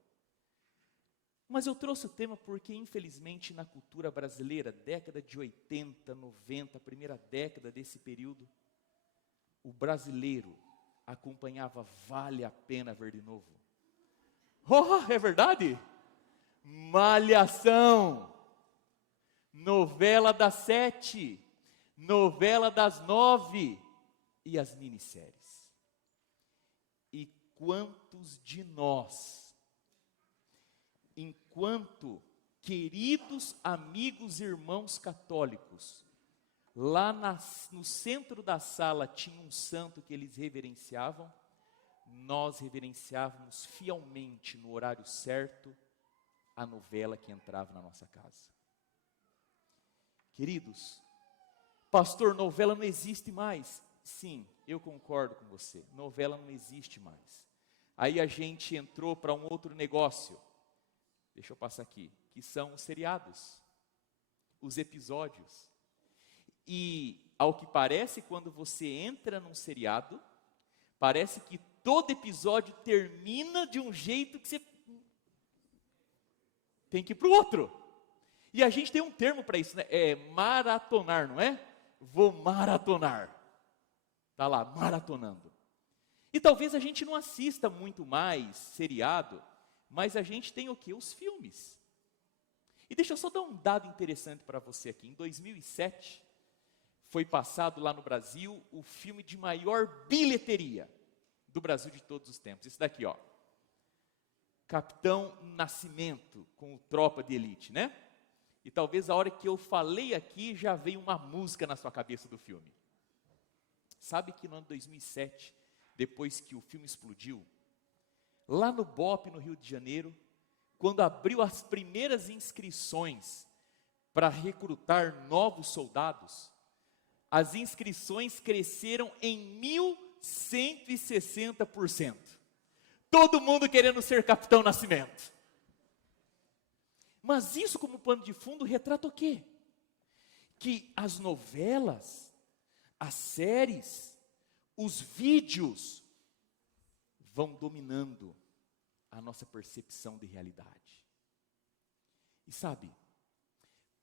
Mas eu trouxe o tema porque, infelizmente, na cultura brasileira, década de 80, 90, primeira década desse período, o brasileiro acompanhava Vale a Pena Ver de Novo. Oh, é verdade? Malhação, novela das 7, novela das 9 e as minisséries. E quantos de nós, enquanto queridos amigos e irmãos católicos, lá no centro da sala tinha um santo que eles reverenciavam, nós reverenciávamos fielmente no horário certo a novela que entrava na nossa casa. Queridos, pastor, novela não existe mais. Sim, eu concordo com você, novela não existe mais. Aí a gente entrou para um outro negócio, deixa eu passar aqui, que são os seriados, os episódios. E, ao que parece, quando você entra num seriado, parece que todo episódio termina de um jeito que você tem que ir para o outro. E a gente tem um termo para isso, né? É maratonar, não é? Vou maratonar. Está lá, maratonando. E talvez a gente não assista muito mais seriado, mas a gente tem o quê? Os filmes. E deixa eu só dar um dado interessante para você aqui. Em 2007, foi passado lá no Brasil o filme de maior bilheteria do Brasil de todos os tempos. Esse daqui, Capitão Nascimento, com o Tropa de Elite, né? E talvez a hora que eu falei aqui, já veio uma música na sua cabeça do filme. Sabe que no ano 2007, depois que o filme explodiu, lá no BOPE, no Rio de Janeiro, quando abriu as primeiras inscrições para recrutar novos soldados, as inscrições cresceram em 1.160%. Todo mundo querendo ser Capitão Nascimento. Mas isso, como pano de fundo, retrata o quê? Que as novelas, as séries, os vídeos vão dominando a nossa percepção de realidade. E sabe,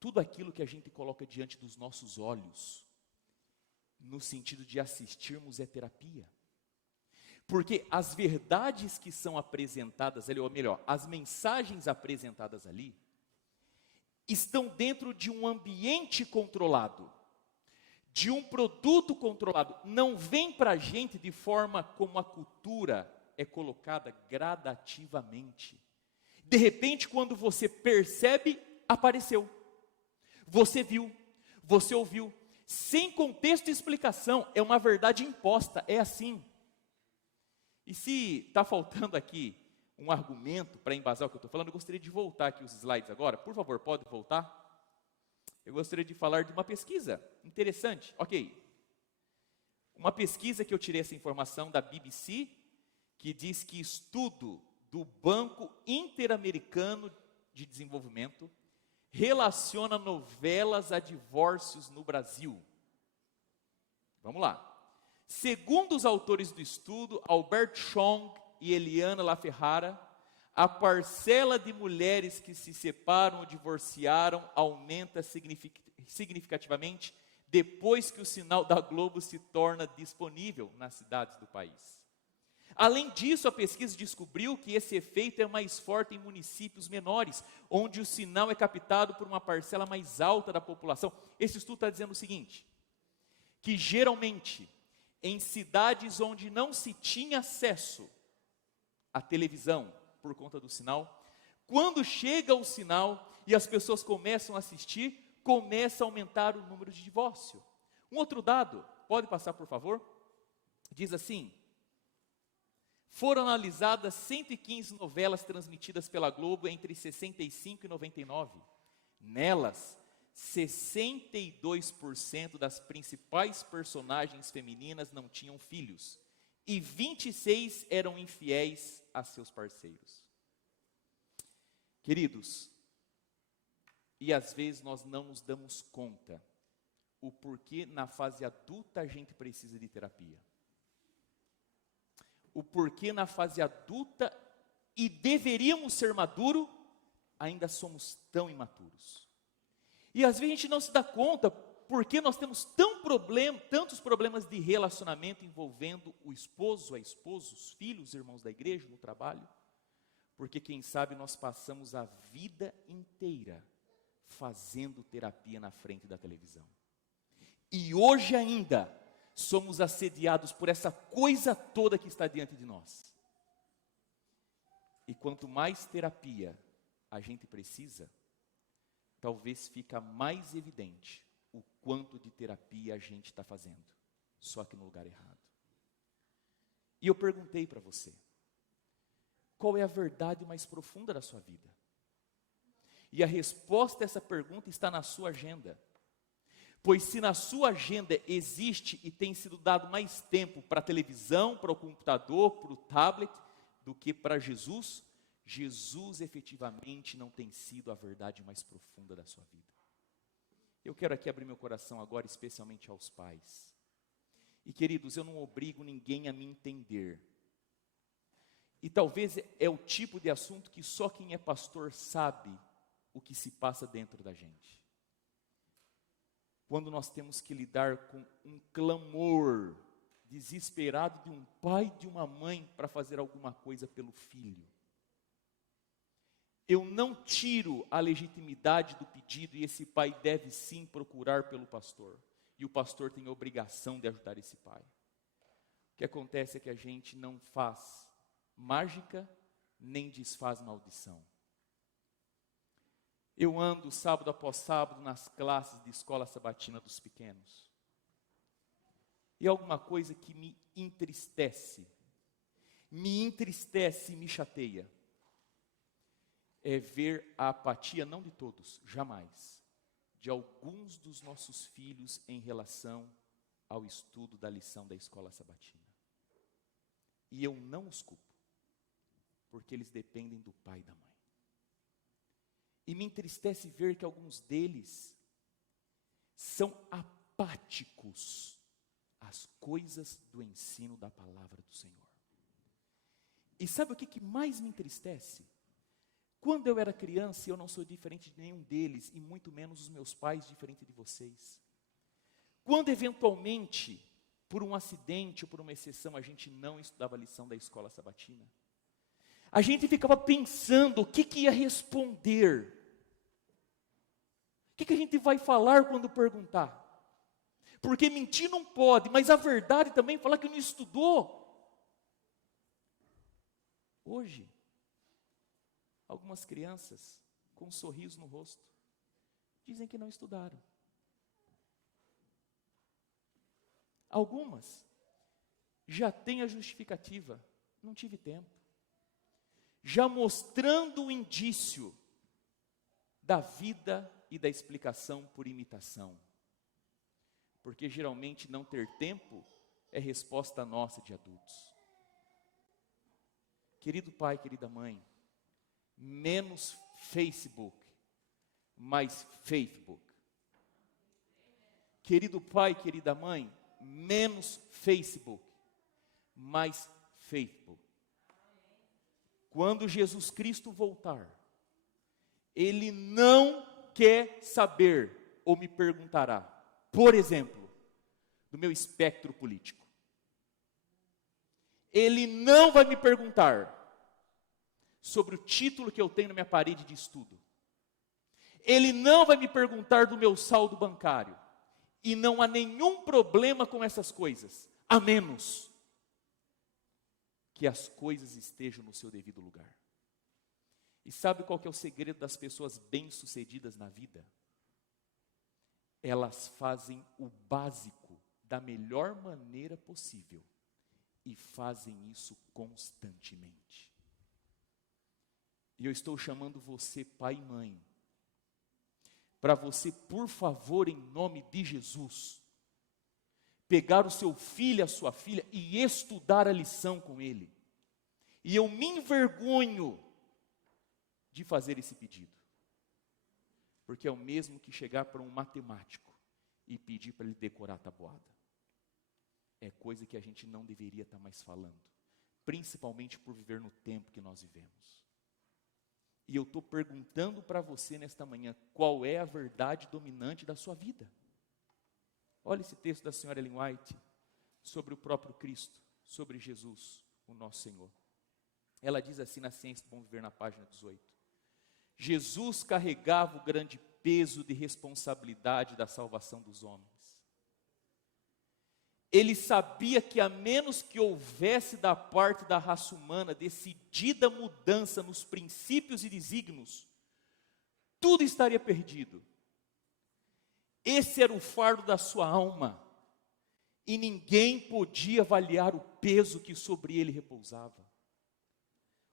tudo aquilo que a gente coloca diante dos nossos olhos, no sentido de assistirmos, é terapia. Porque as verdades que são apresentadas ali, ou melhor, as mensagens apresentadas ali, estão dentro de um ambiente controlado, de um produto controlado. Não vem para a gente de forma como a cultura é colocada gradativamente. De repente, quando você percebe, apareceu. Você viu, você ouviu, sem contexto e explicação, é uma verdade imposta, é assim. E se está faltando aqui um argumento para embasar o que eu estou falando, eu gostaria de voltar aqui os slides agora. Por favor, pode voltar? Eu gostaria de falar de uma pesquisa interessante. Ok. Uma pesquisa que eu tirei essa informação da BBC, que diz que estudo do Banco Interamericano de Desenvolvimento relaciona novelas a divórcios no Brasil. Vamos lá. Segundo os autores do estudo, Albert Chong e Eliana LaFerrara, a parcela de mulheres que se separam ou divorciaram aumenta significativamente depois que o sinal da Globo se torna disponível nas cidades do país. Além disso, a pesquisa descobriu que esse efeito é mais forte em municípios menores, onde o sinal é captado por uma parcela mais alta da população. Esse estudo está dizendo o seguinte, que geralmente, em cidades onde não se tinha acesso à televisão por conta do sinal, quando chega o sinal e as pessoas começam a assistir, começa a aumentar o número de divórcio. Um outro dado, pode passar por favor? Diz assim: foram analisadas 115 novelas transmitidas pela Globo entre 65 e 99. Nelas, 62% das principais personagens femininas não tinham filhos e 26% eram infiéis a seus parceiros. Queridos, e às vezes nós não nos damos conta o porquê na fase adulta a gente precisa de terapia. O porquê na fase adulta, e deveríamos ser maduros, ainda somos tão imaturos. E às vezes a gente não se dá conta porque nós temos tantos problemas de relacionamento envolvendo o esposo, a esposa, os filhos, os irmãos da igreja, no trabalho. Porque quem sabe nós passamos a vida inteira fazendo terapia na frente da televisão. E hoje ainda somos assediados por essa coisa toda que está diante de nós. E quanto mais terapia a gente precisa, talvez fica mais evidente o quanto de terapia a gente está fazendo, só que no lugar errado. E eu perguntei para você, qual é a verdade mais profunda da sua vida? E a resposta a essa pergunta está na sua agenda. Pois se na sua agenda existe e tem sido dado mais tempo para a televisão, para o computador, para o tablet, do que para Jesus, Jesus efetivamente não tem sido a verdade mais profunda da sua vida. Eu quero aqui abrir meu coração agora, especialmente aos pais. E queridos, eu não obrigo ninguém a me entender. E talvez é o tipo de assunto que só quem é pastor sabe o que se passa dentro da gente. Quando nós temos que lidar com um clamor desesperado de um pai e de uma mãe para fazer alguma coisa pelo filho. Eu não tiro a legitimidade do pedido e esse pai deve sim procurar pelo pastor. E o pastor tem a obrigação de ajudar esse pai. O que acontece é que a gente não faz mágica nem desfaz maldição. Eu ando sábado após sábado nas classes de escola sabatina dos pequenos. E alguma coisa que me entristece e me chateia, é ver a apatia, não de todos, jamais, de alguns dos nossos filhos em relação ao estudo da lição da escola sabatina. E eu não os culpo, porque eles dependem do pai e da mãe. E me entristece ver que alguns deles são apáticos às coisas do ensino da palavra do Senhor. E sabe o que mais me entristece? Quando eu era criança, eu não sou diferente de nenhum deles, e muito menos os meus pais, diferente de vocês. Quando eventualmente, por um acidente ou por uma exceção, a gente não estudava a lição da escola sabatina, a gente ficava pensando o que ia responder. O que a gente vai falar quando perguntar? Porque mentir não pode, mas a verdade também, falar que não estudou. Hoje, algumas crianças com um sorriso no rosto dizem que não estudaram. Algumas já têm a justificativa, não tive tempo. Já mostrando o indício da vida e da explicação por imitação. Porque geralmente não ter tempo é resposta nossa de adultos. Querido pai, querida mãe, menos Facebook, mais Facebook. Querido pai, querida mãe, menos Facebook, mais Facebook. Quando Jesus Cristo voltar, Ele não quer saber ou me perguntará, por exemplo, do meu espectro político. Ele não vai me perguntar sobre o título que eu tenho na minha parede de estudo. Ele não vai me perguntar do meu saldo bancário. E não há nenhum problema com essas coisas, a menos que as coisas estejam no seu devido lugar. E sabe qual que é o segredo das pessoas bem-sucedidas na vida? Elas fazem o básico da melhor maneira possível e fazem isso constantemente. E eu estou chamando você, pai e mãe, para você, por favor, em nome de Jesus, pegar o seu filho, a sua filha e estudar a lição com ele. E eu me envergonho de fazer esse pedido, porque é o mesmo que chegar para um matemático e pedir para ele decorar a tabuada. É coisa que a gente não deveria estar mais falando, principalmente por viver no tempo que nós vivemos. E eu estou perguntando para você nesta manhã, qual é a verdade dominante da sua vida? Olha esse texto da senhora Ellen White, sobre o próprio Cristo, sobre Jesus, o nosso Senhor. Ela diz assim na Ciência do Bom Viver, na página 18. Jesus carregava o grande peso de responsabilidade da salvação dos homens. Ele sabia que a menos que houvesse da parte da raça humana decidida mudança nos princípios e desígnios, tudo estaria perdido. Esse era o fardo da sua alma, e ninguém podia avaliar o peso que sobre ele repousava.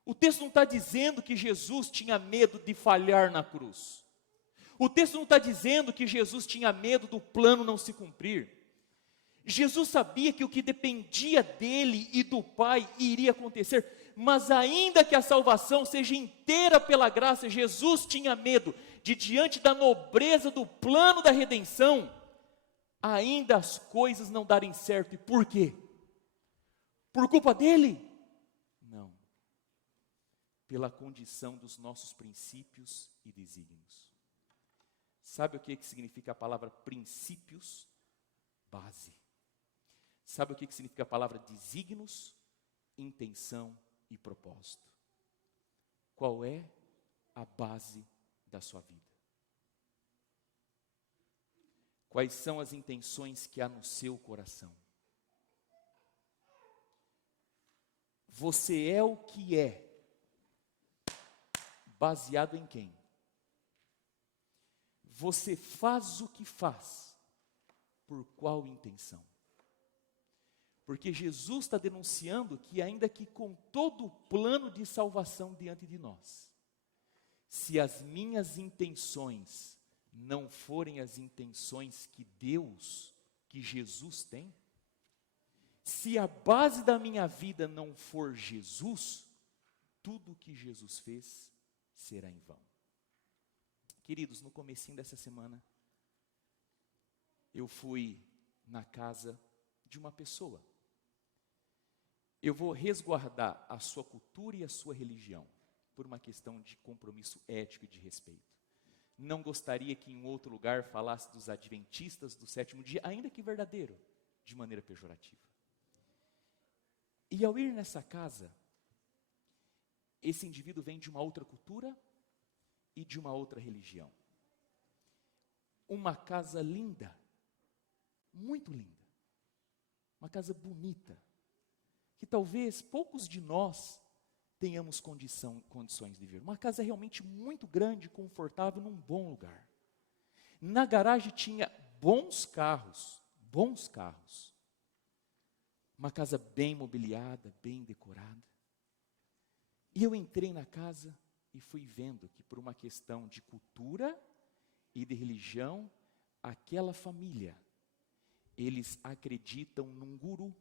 O texto não está dizendo que Jesus tinha medo de falhar na cruz. O texto não está dizendo que Jesus tinha medo do plano não se cumprir. Jesus sabia que o que dependia dele e do Pai iria acontecer, mas ainda que a salvação seja inteira pela graça, Jesus tinha medo de, diante da nobreza do plano da redenção, ainda as coisas não darem certo. E por quê? Por culpa dele? Não. Pela condição dos nossos princípios e desígnios. Sabe o que significa a palavra princípios? Base. Sabe o que significa a palavra desígnios? Intenção e propósito. Qual é a base da sua vida? Quais são as intenções que há no seu coração? Você é o que é, baseado em quem? você faz o que faz, por qual intenção? Porque Jesus está denunciando que, ainda que com todo o plano de salvação diante de nós, se as minhas intenções não forem as intenções que Deus, que Jesus tem, se a base da minha vida não for Jesus, tudo o que Jesus fez será em vão. Queridos, no comecinho dessa semana, eu fui na casa de uma pessoa. Eu vou resguardar a sua cultura e a sua religião, por uma questão de compromisso ético e de respeito. Não gostaria que em outro lugar falasse dos adventistas do sétimo dia, ainda que verdadeiro, de maneira pejorativa. E ao ir nessa casa, esse indivíduo vem de uma outra cultura e de uma outra religião. Uma casa linda, muito linda, uma casa bonita, que talvez poucos de nós tenhamos condições de ver. Uma casa realmente muito grande, confortável, num bom lugar. Na garagem tinha bons carros. Uma casa bem mobiliada, bem decorada. E eu entrei na casa e fui vendo que, por uma questão de cultura e de religião, aquela família, eles acreditam num guru.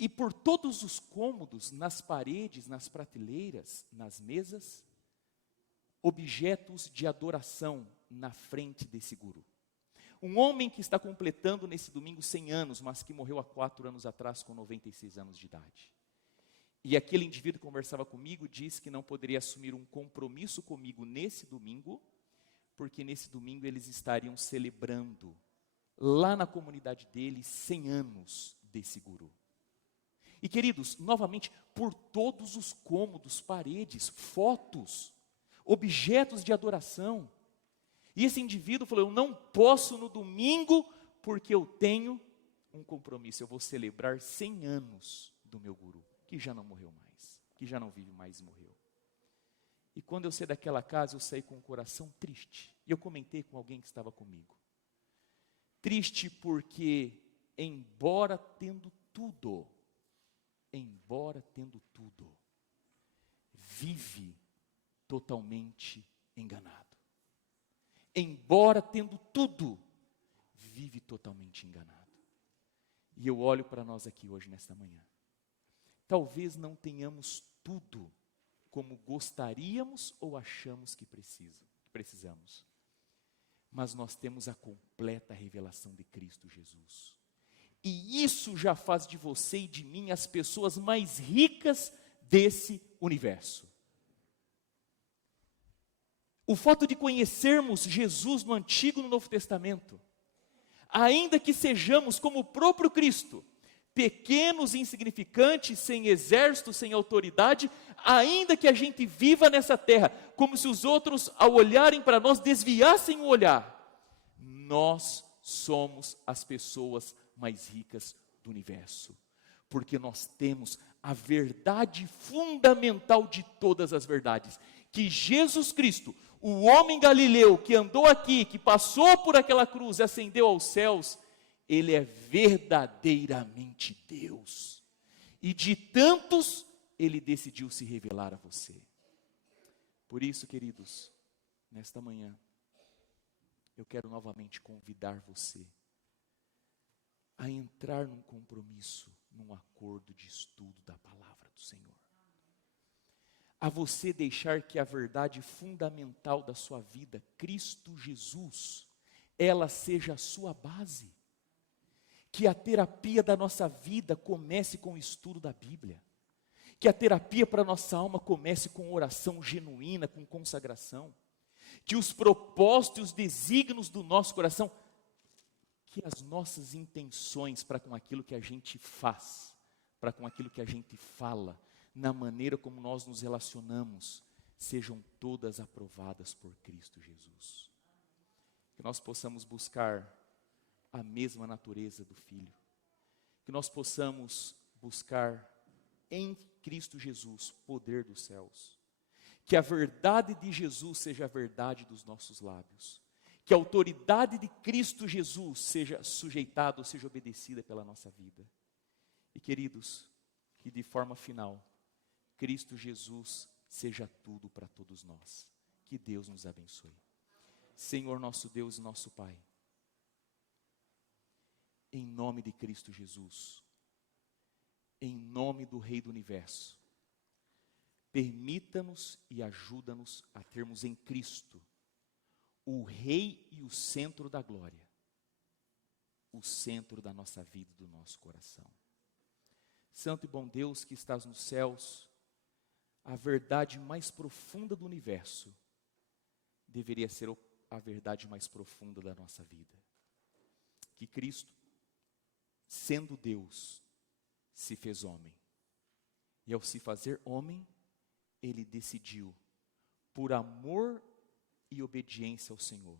E por todos os cômodos, nas paredes, nas prateleiras, nas mesas, objetos de adoração na frente desse guru. Um homem que está completando nesse domingo 100 anos, mas que morreu há 4 anos atrás com 96 anos de idade. E aquele indivíduo que conversava comigo disse que não poderia assumir um compromisso comigo nesse domingo, porque nesse domingo eles estariam celebrando, lá na comunidade dele, 100 anos desse guru. E queridos, novamente, por todos os cômodos, paredes, fotos, objetos de adoração. E esse indivíduo falou: eu não posso no domingo, porque eu tenho um compromisso. Eu vou celebrar 100 anos do meu guru, que já não morreu mais, que já não vive mais e morreu. E quando eu saí daquela casa, eu saí com o coração triste. E eu comentei com alguém que estava comigo. Triste porque, embora tendo tudo, vive totalmente enganado. Embora tendo tudo, vive totalmente enganado. E eu olho para nós aqui hoje, nesta manhã. Talvez não tenhamos tudo como gostaríamos ou achamos que precisamos. Mas nós temos a completa revelação de Cristo Jesus. E isso já faz de você e de mim as pessoas mais ricas desse universo. O fato de conhecermos Jesus no Antigo e no Novo Testamento, ainda que sejamos como o próprio Cristo, pequenos e insignificantes, sem exército, sem autoridade, ainda que a gente viva nessa terra, como se os outros, ao olharem para nós, desviassem o olhar, nós somos as pessoas mais ricas do universo, porque nós temos a verdade fundamental de todas as verdades, que Jesus Cristo, o homem galileu que andou aqui, que passou por aquela cruz e ascendeu aos céus, ele é verdadeiramente Deus, e de tantos, ele decidiu se revelar a você. Por isso, queridos, nesta manhã, eu quero novamente convidar você a entrar num compromisso, num acordo de estudo da palavra do Senhor. A você deixar que a verdade fundamental da sua vida, Cristo Jesus, ela seja a sua base. Que a terapia da nossa vida comece com o estudo da Bíblia. Que a terapia para a nossa alma comece com oração genuína, com consagração. Que os propósitos e os desígnios do nosso coração, que as nossas intenções para com aquilo que a gente faz, para com aquilo que a gente fala, na maneira como nós nos relacionamos, sejam todas aprovadas por Cristo Jesus. Que nós possamos buscar a mesma natureza do Filho. Que nós possamos buscar em Cristo Jesus poder dos céus. que a verdade de Jesus seja a verdade dos nossos lábios, que a autoridade de Cristo Jesus seja sujeitada ou seja obedecida pela nossa vida. E queridos, que de forma final, Cristo Jesus seja tudo para todos nós. Que Deus nos abençoe. Senhor nosso Deus e nosso Pai, em nome de Cristo Jesus, em nome do Rei do Universo, permita-nos e ajuda-nos a termos em Cristo o Rei e o centro da glória, o centro da nossa vida e do nosso coração. Santo e bom Deus que estás nos céus, a verdade mais profunda do universo deveria ser a verdade mais profunda da nossa vida. Que Cristo, sendo Deus, se fez homem. E ao se fazer homem, Ele decidiu, por amor e obediência ao Senhor,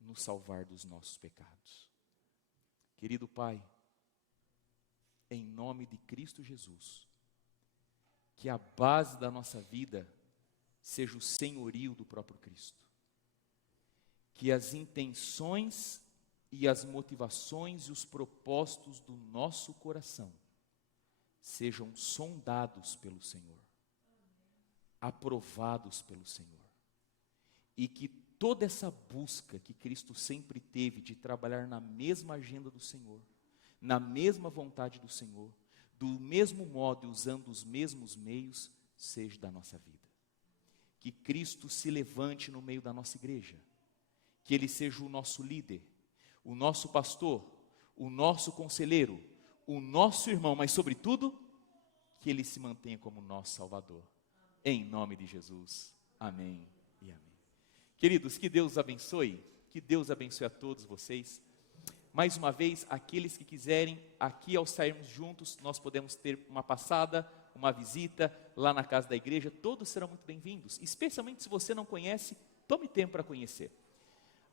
nos salvar dos nossos pecados. Querido Pai, em nome de Cristo Jesus, que a base da nossa vida seja o senhorio do próprio Cristo. Que as intenções e as motivações e os propósitos do nosso coração sejam sondados pelo Senhor, aprovados pelo Senhor. E que toda essa busca que Cristo sempre teve de trabalhar na mesma agenda do Senhor, na mesma vontade do Senhor, do mesmo modo e usando os mesmos meios, seja da nossa vida. Que Cristo se levante no meio da nossa igreja, que Ele seja o nosso líder, o nosso pastor, o nosso conselheiro, o nosso irmão, mas sobretudo, que Ele se mantenha como nosso Salvador. Em nome de Jesus. Amém e amém. Queridos, que Deus abençoe, que Deus abençoe a todos vocês. Mais uma vez, aqueles que quiserem, aqui ao sairmos juntos, nós podemos ter uma passada, uma visita lá na casa da igreja, todos serão muito bem-vindos, especialmente se você não conhece, tome tempo para conhecer.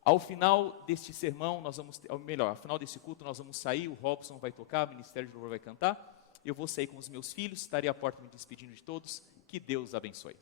Ao final deste sermão, ao final desse culto, nós vamos sair, o Robson vai tocar, o Ministério de Louvor vai cantar, eu vou sair com os meus filhos, estarei à porta me despedindo de todos, que Deus abençoe.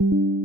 Thank you.